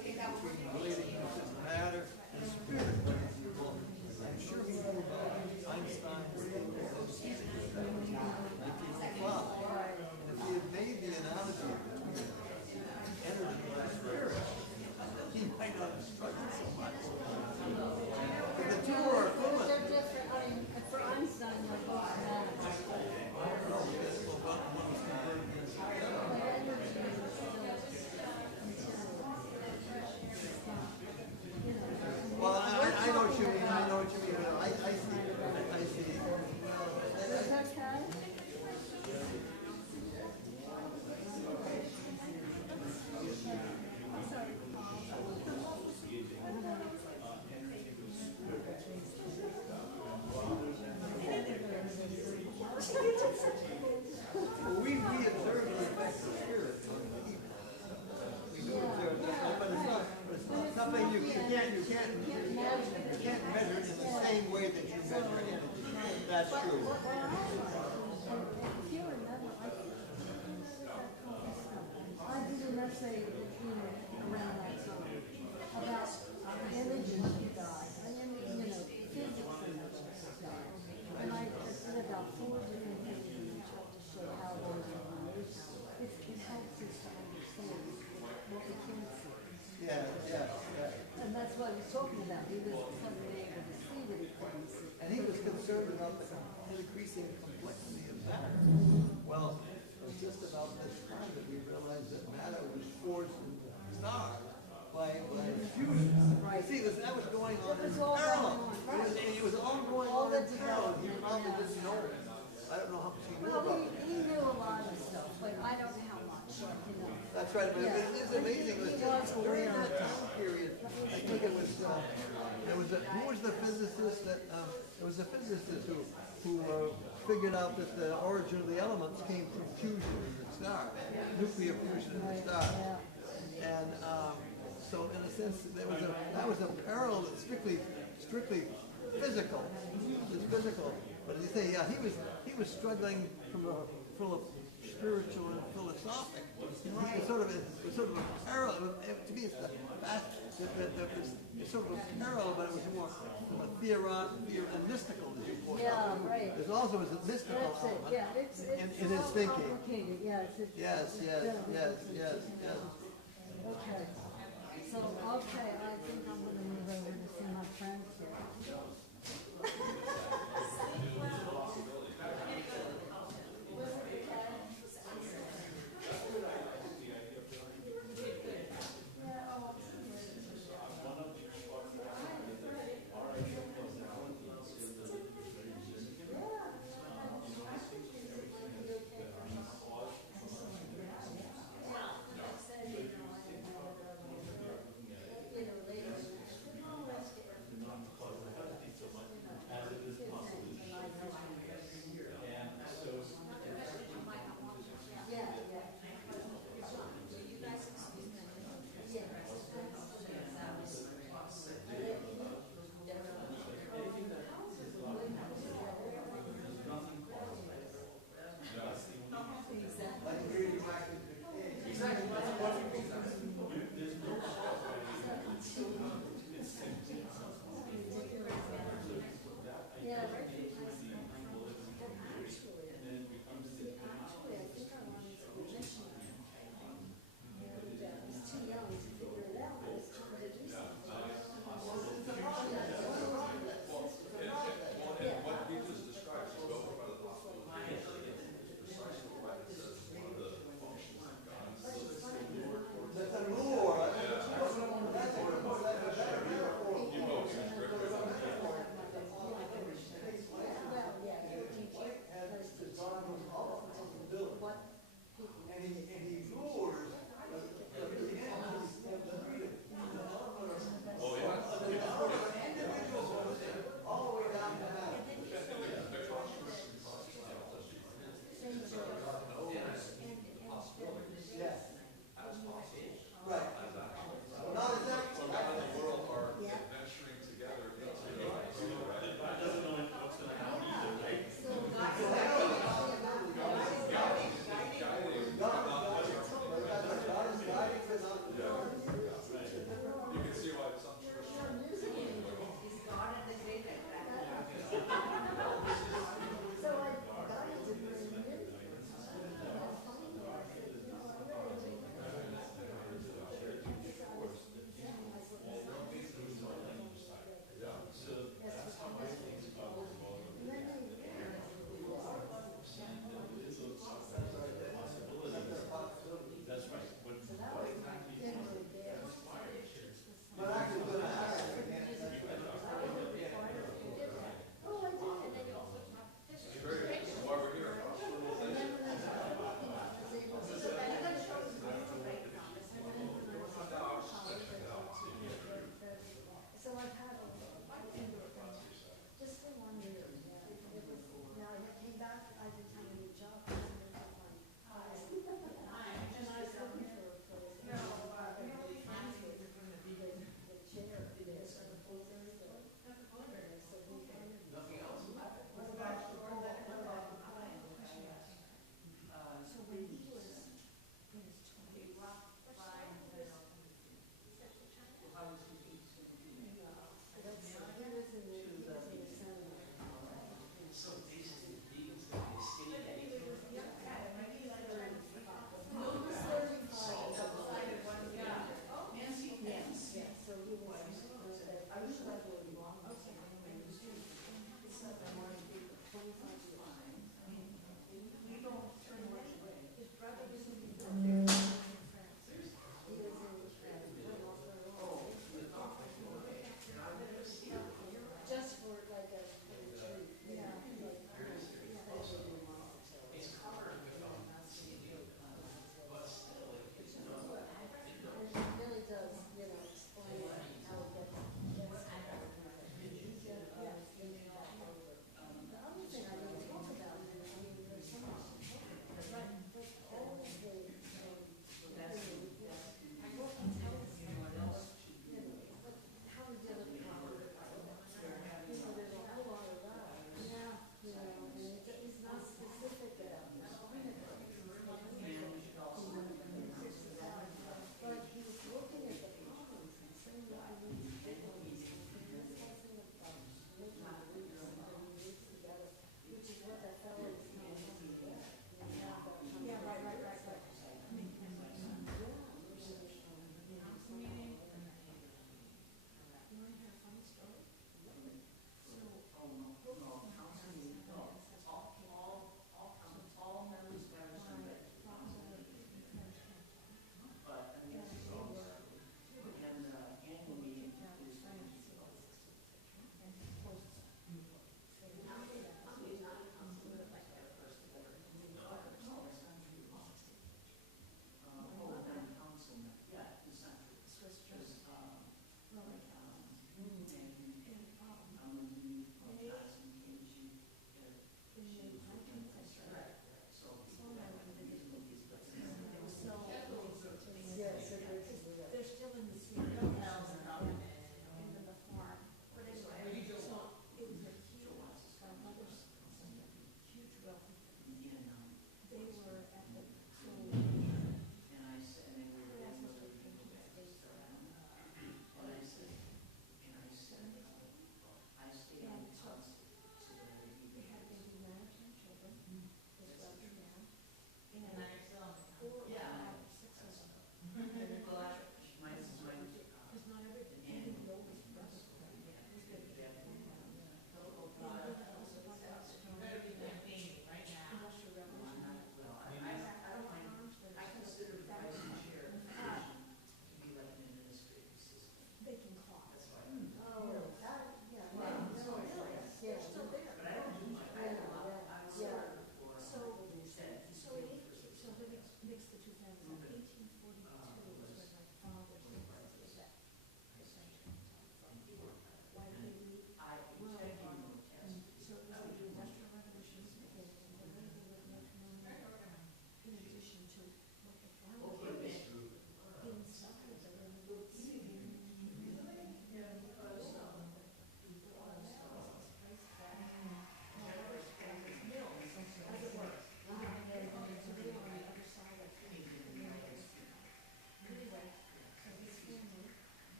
between relating to matter and spirit. I'm sure he knew about Einstein. If he had made the analogy between energy and spirit, he might not have struggled so much. But the two are equivalent. They're different, I mean, for Einstein, they're both matter. Well, I know what you mean. I know what you mean. I see. I see. Is that okay? Well, we observe the effects of spirit on people. We do observe that, but it's not something you can't measure it in the same way that you measure energy. That's true. If you remember, I did an essay, around that time about images of God. I mean, physics images of God. And I did about 4 different things and I tried to show how those are related. It helps us to understand what we can't see. Yeah. And that's what he was talking about. He was suddenly able to see what he couldn't see. And he was concerned about the increasing complexity of matter. Well, it was just about this time that we realized that matter was forced into stars by fusion. Right. See, that was going on It in was all parallel. going on, right. It was all going All on the in parallel. He development, probably yeah. didn't know it. I don't know how much he knew Well, about it. he knew a lot of stuff, but I don't know how much, That's right, but Yeah. it is amazing. It was He just was during aware. that time period, I think it was, who was the physicist that, it was a physicist who figured out that the origin of the elements came from fusion in the star, nuclear fusion in the star. And so in a sense, that was a parallel that's strictly physical. It's physical. But you say, yeah, he was struggling from full of spiritual and philosophic. It's sort of a parallel. To me, it's it's sort of a parallel, but it was more from a theoretical and mystical, as you call it. Yeah, right. There's also a mystical That's it, element yeah, it's in his all thinking. complicated, yes. Yes. Okay, so, okay, I think I'm gonna move over to see my friends here.